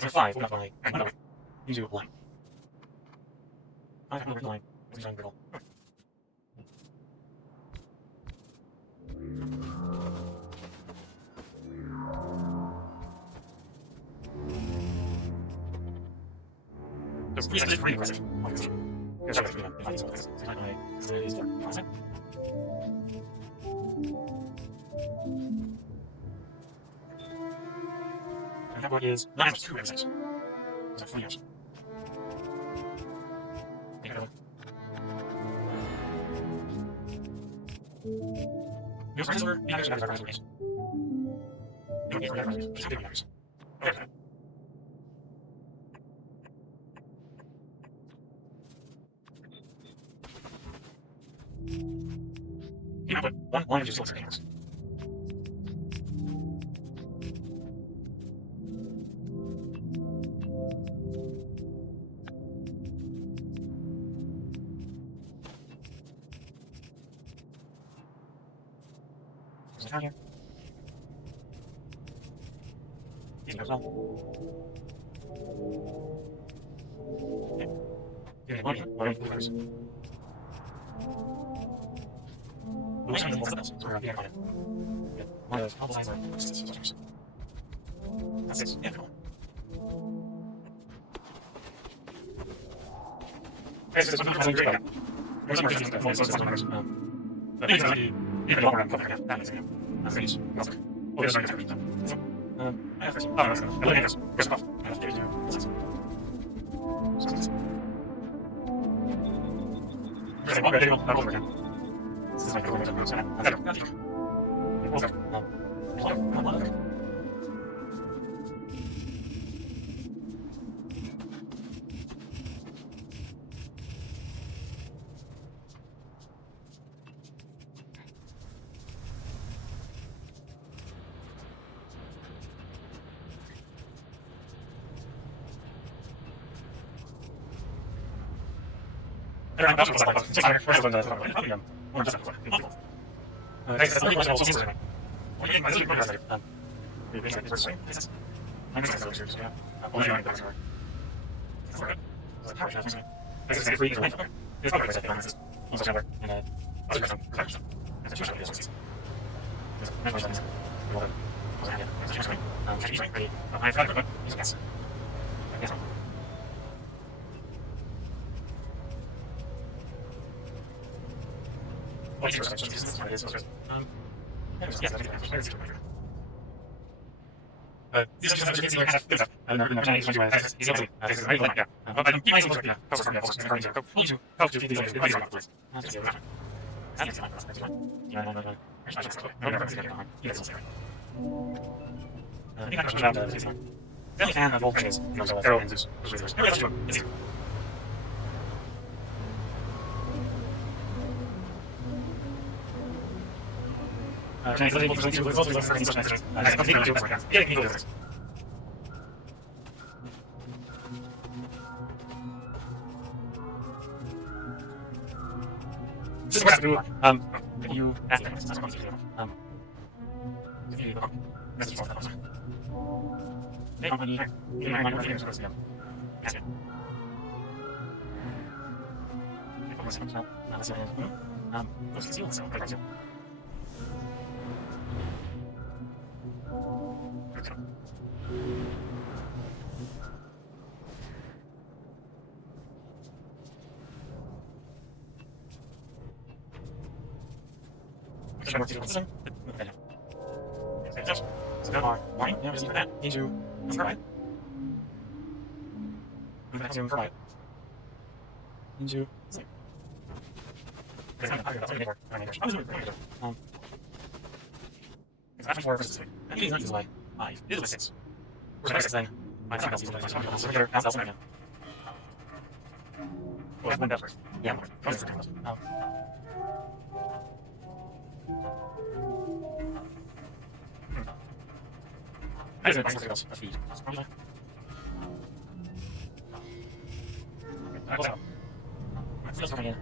so 5, not by, no, you do a line. 5 have no line, it's design brittle. So 3 is pretty aggressive, obviously. Here's our 3 if I use all this. So I use 4, 5. And that one is 9 times 2 6. So 3 years. Take it away. Use razor, and there's another razor base. You don't need for razor base, just big razors. Okay. You know, but one of just looks like this. There's a town here. These goes well. Okay. Here's one here. One of first. The way I'm going to so we're here on it. Good. One of those all the lines are 6 structures. That's 6. Yeah, cool. Okay, so I'm going to great. There's some more things that follow those numbers. But things that you even longer on cover, that makes it. That's pretty useful. That's okay. Well, there's no answer. So, I have first. Oh, no, that's good. Eliminate this. First off, I have to give it 6. So, there's one better than over again. This is my favorite one. So, that's it. That's it. What's up? That's just like 600. Where's the one? Or just like that's really much also season. Well, yeah, this is pretty nice. The basic first swing. This is. I'm just going to go yeah. Only going to go to that's all right. So, how should I say? This is free. It's not very basic. This is also number. And other person. Protection. It's a two-shot video. There's no more things. We'll have it. It's a two-shot. Catchy swing. Ready. I've got it. Use a guess. Yes. Well, it's first. This is what it is. Yes, that's good. These are just getting kind of good stuff. And the channel is 21. He's able to this is very light. Yeah. But I'm keeping myself yeah. Cover from the course. I'm going to go to help to feed these things. That's just the original. That's not that's one. Yeah, no. No, you guys will say. I think I'm just about this one. Really fan of old things. You know, so Arrow and Zeus. Let's do it. It's easy. Can I tell you what to do with both of these messages? I continue to do it. Yeah, you do this. This is what I have to do. If you ask me, that's what I'm going to do. If you message both of them. Hey, company, give me my number. Ask it. Let's see. Let's see what's up. Morning, yeah, just that. Need to provide. Provide. Need to sleep. It's actually 4 versus 3. I think it's like 5. It is 6. We're going to say, my son else is like 5. So here, how's else again? Well, that's one better. Yeah, more. That's the difference. I just think it's a feed. I close out. Let's go again.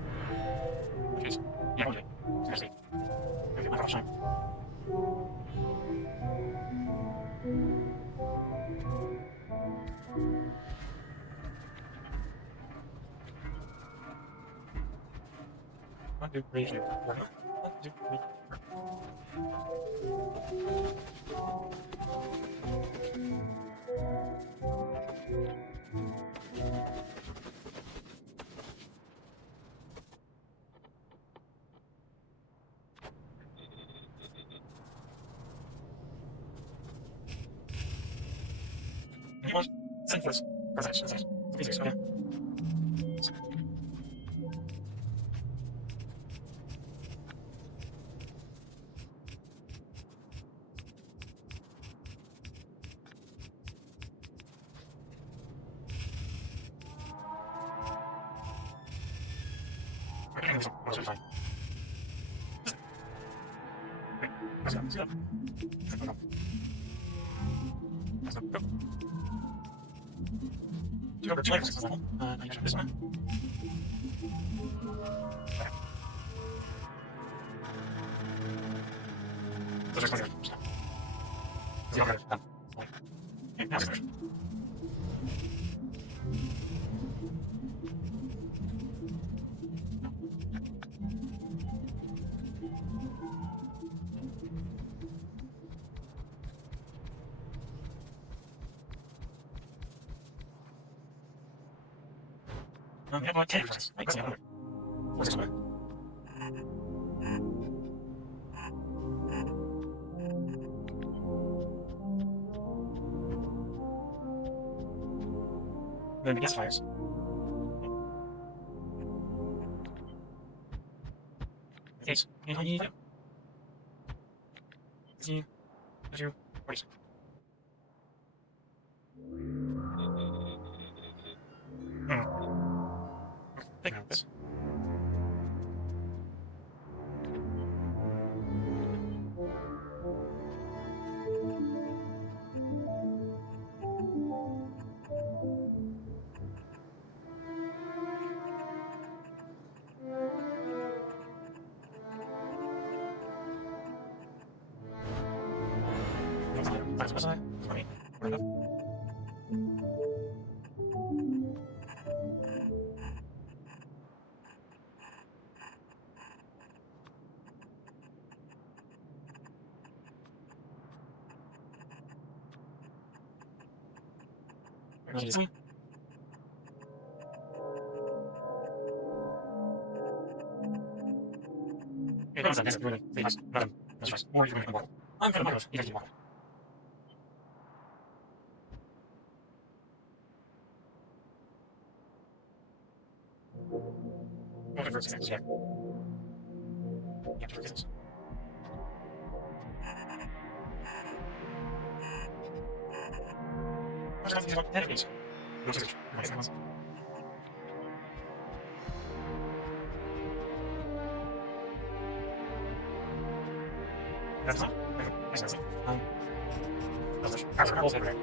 Jeez. Yeah, okay. Seriously. Okay, my gosh, time. 2, 3, 4. 1, 2, 3, 4. 7 first. Perfect. Perfect. Okay. Okay, fine. Let's go. Let's go. Do you have a check this level? I check this one. Okay. Those are 20. Zero credit. Done. Okay, now it's finished. We have about 10 friends. Wait, what's the other? What's this one? Then the gasifiers. Okay, and how do you do? See, what you, what is it? Think of this. What's that? 20? Round up. There's me. Okay, that was a nice really famous. That's right. More you can make the world. I'm going to make it. You want it. Okay, first things, yeah. Yeah, first things. What's that? About 10 days. No search. Nice ones. That's not. Okay, nice. That's it. That's holes everywhere.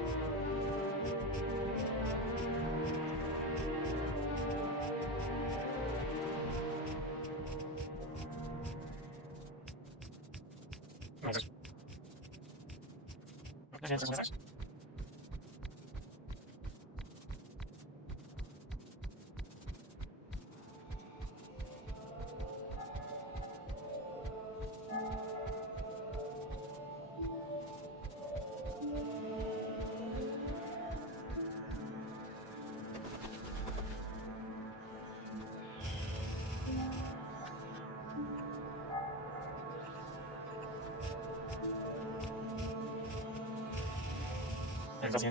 Nice.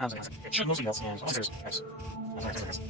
Nice. It should mostly else and officers. Nice. Nice.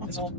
That's all.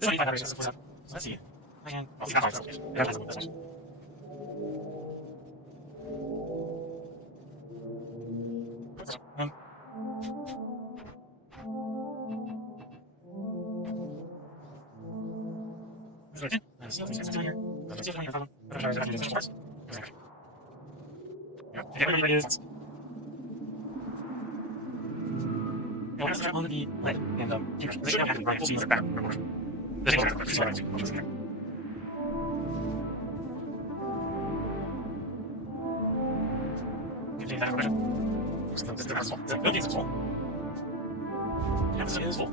This one, 5 so let's see. I can. I'll see how far it's going. That's one. On the leg and they should have to full speed back. This is full.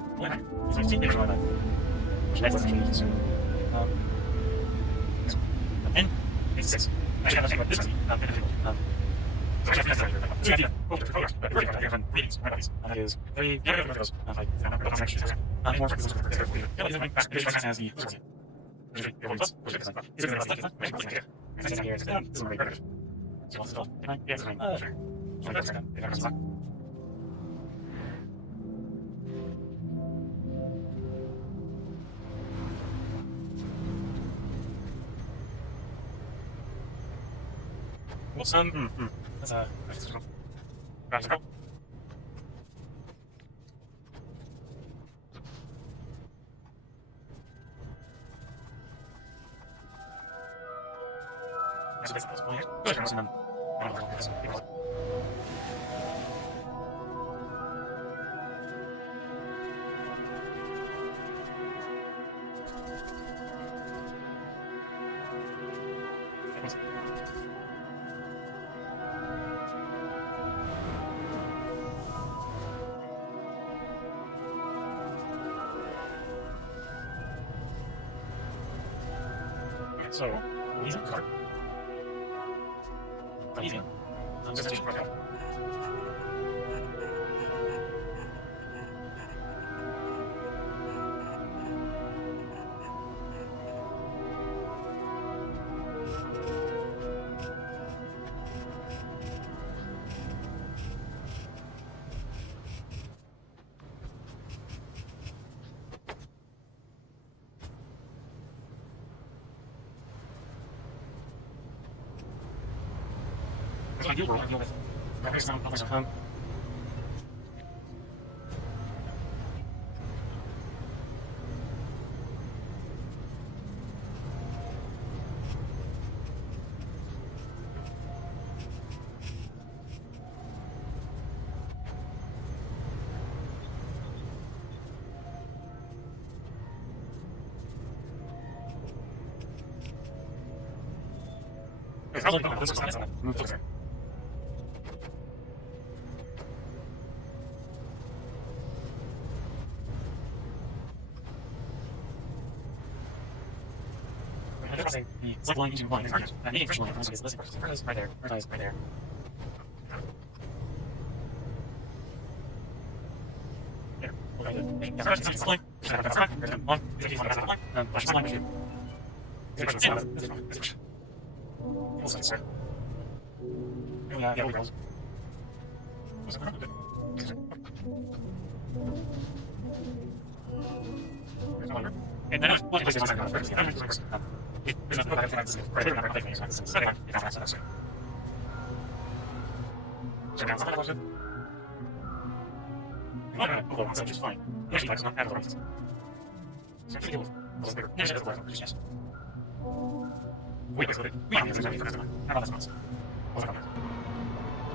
And it's 6. I should have to take this well, that's practical. So, he's a card. Easy. Just a card. I do work with records now, others at home. It's probably not this one. Move closer. The line into line target. And the first line is listed first. Right there. Right there. There. Yeah, first it's line. One. Flash line. Yeah, we go. And then what is it?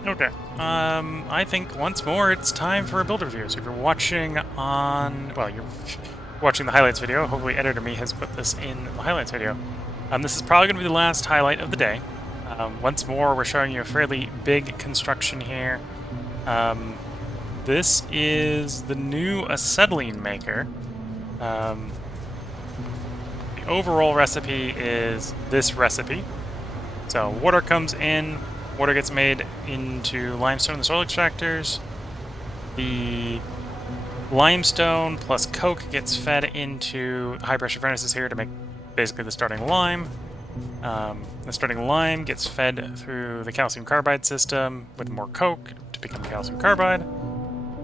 Okay. I think once more it's time for a build review. So if you're watching on, well, you're watching the highlights video. Hopefully Editor Me has put this in the highlights video. This is probably going to be the last highlight of the day. Once more, we're showing you a fairly big construction here. This is the new acetylene maker. The overall recipe is this recipe. So water comes in, water gets made into limestone and soil extractors. The limestone plus coke gets fed into high pressure furnaces here to make basically the starting lime. The starting lime gets fed through the calcium carbide system with more coke to become calcium carbide.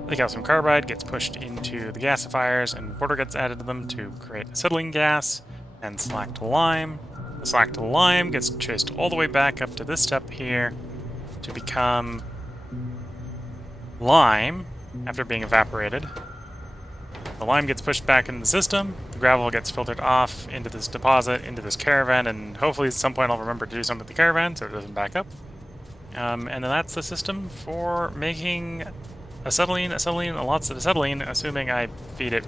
the calcium carbide gets pushed into the gasifiers, and water gets added to them to create acetylene gas, and slack to lime. The slack to lime gets chased all the way back up to this step here to become lime after being evaporated. The lime gets pushed back into the system, the gravel gets filtered off into this deposit, into this caravan, and hopefully at some point I'll remember to do something with the caravan so it doesn't back up. And then that's the system for making acetylene, and lots of acetylene, assuming I feed it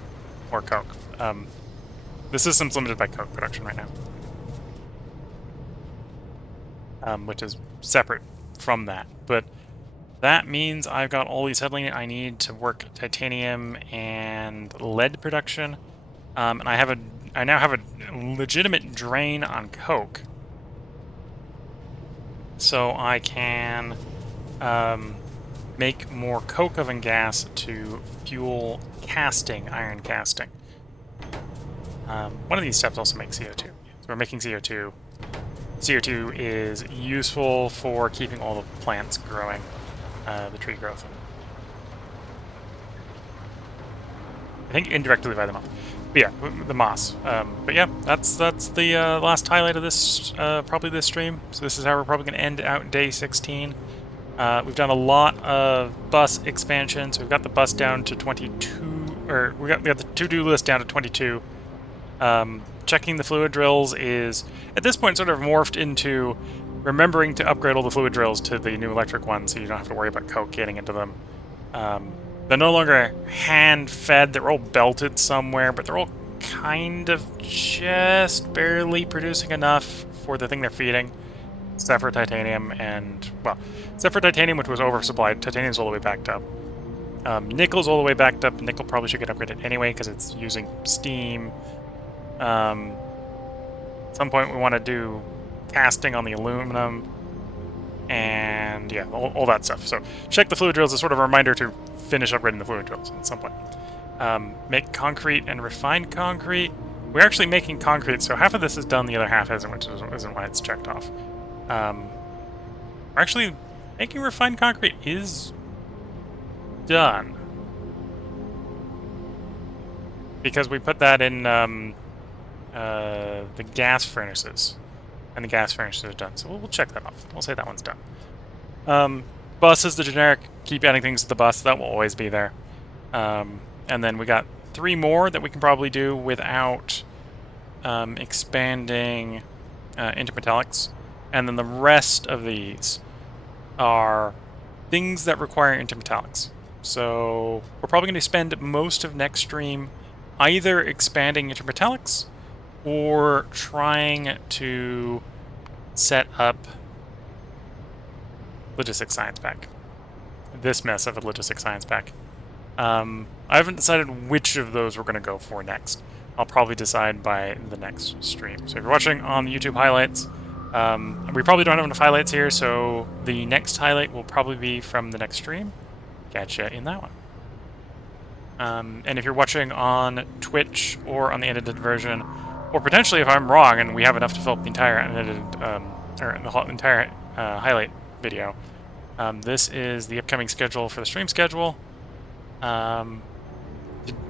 more coke. The system's limited by coke production right now, which is separate from that. But that means I've got all the acetylene I need to work titanium and lead production, and I now have a legitimate drain on coke, so I can make more coke oven gas to fuel casting, iron casting. One of these steps also makes CO2. So we're making CO2. CO2 is useful for keeping all the plants growing, the tree growth. I think indirectly by the moss. But yeah, the moss. But yeah, that's the last highlight of this, probably this stream. So this is how we're probably going to end out day 16. We've done a lot of bus expansion, so we've got the bus down to 22, or we got the to-do list down to 22. Checking the fluid drills is, at this point, sort of morphed into remembering to upgrade all the fluid drills to the new electric ones so you don't have to worry about coke getting into them. They're no longer hand-fed, they're all belted somewhere, but they're all kind of just barely producing enough for the thing they're feeding. Except for titanium and, well, except for titanium, which was oversupplied. Titanium's all the way backed up. Nickel's all the way backed up. Nickel probably should get upgraded anyway because it's using steam. At some point we want to do casting on the aluminum and yeah, all that stuff. So check the fluid drills as sort of a reminder to finish upgrading the fluid drills at some point. Make concrete and refined concrete. We're actually making concrete, so half of this is done, the other half isn't, which isn't why it's checked off. We're actually making refined concrete is done. Because we put that in the gas furnaces. And the gas furnaces are done. So we'll check that off. We'll say that one's done. Bus is the generic, keep adding things to the bus. That will always be there. And then we got 3 more that we can probably do without expanding intermetallics. And then the rest of these are things that require intermetallics. So we're probably going to spend most of next stream either expanding intermetallics or trying to set up logistics science pack. This mess of a logistics science pack. I haven't decided which of those we're going to go for next. I'll probably decide by the next stream. So if you're watching on the YouTube highlights, we probably don't have enough highlights here, so the next highlight will probably be from the next stream. Catch ya in that one. And if you're watching on Twitch or on the edited version, or potentially if I'm wrong and we have enough to fill up the entire unedited, or the entire highlight video, this is the upcoming schedule for the stream schedule.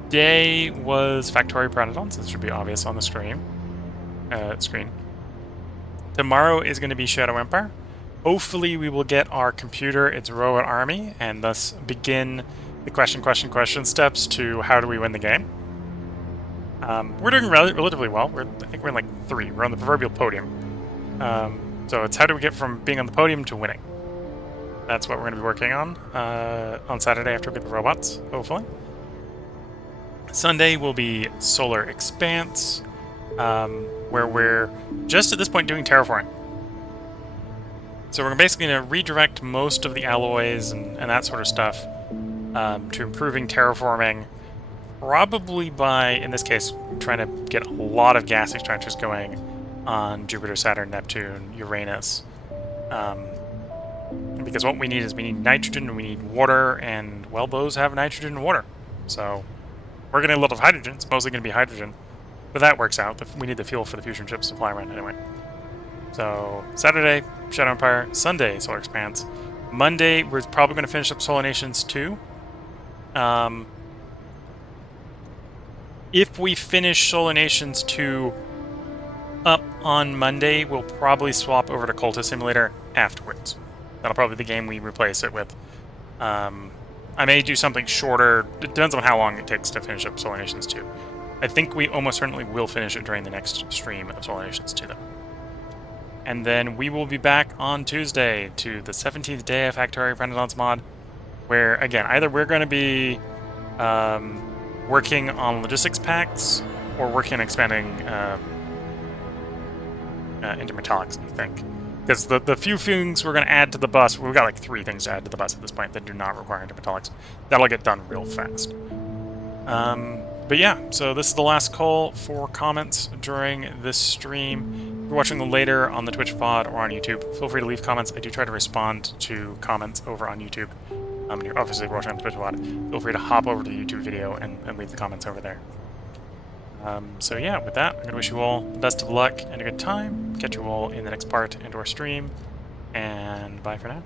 Today was Factorio Pyanodons. This should be obvious on the screen. Tomorrow is going to be Shadow Empire. Hopefully we will get our computer its robot army, and thus begin the question steps to how do we win the game. We're doing relatively well. I think we're in like 3. We're on the proverbial podium. So it's how do we get from being on the podium to winning. That's what we're going to be working on Saturday after we get the robots, hopefully. Sunday will be Solar Expanse, where we're just at this point doing terraforming. So we're basically going to redirect most of the alloys and that sort of stuff to improving terraforming, probably by, in this case, trying to get a lot of gas extractors going on Jupiter, Saturn, Neptune, Uranus. Because what we need is we need nitrogen and we need water, and, well, those have nitrogen and water. So we're going to need a lot of hydrogen. It's mostly going to be hydrogen. But that works out. We need the fuel for the fusion ships to fly around anyway. So Saturday, Shadow Empire. Sunday, Solar Expanse. Monday, we're probably going to finish up Solar Nations 2. If we finish Solar Nations 2 up on Monday, we'll probably swap over to Cultist Simulator afterwards. That'll probably be the game we replace it with. I may do something shorter. It depends on how long it takes to finish up Solar Nations 2. I think we almost certainly will finish it during the next stream of Solar Nations 2, though. And then we will be back on Tuesday to the 17th day of Factorio Pyanodons Mod, where, again, either we're going to be working on logistics packs or working on expanding intermetallics, I think. Because the few things we're going to add to the bus, we've got like 3 things to add to the bus at this point that do not require intermetallics. That'll get done real fast. But yeah, so this is the last call for comments during this stream. If you're watching them later on the Twitch VOD or on YouTube, feel free to leave comments. I do try to respond to comments over on YouTube. And you're obviously watching on the Twitch VOD. Feel free to hop over to the YouTube video and leave the comments over there. So yeah, with that, I'm going to wish you all the best of luck and a good time. Catch you all in the next part and/or stream. And bye for now.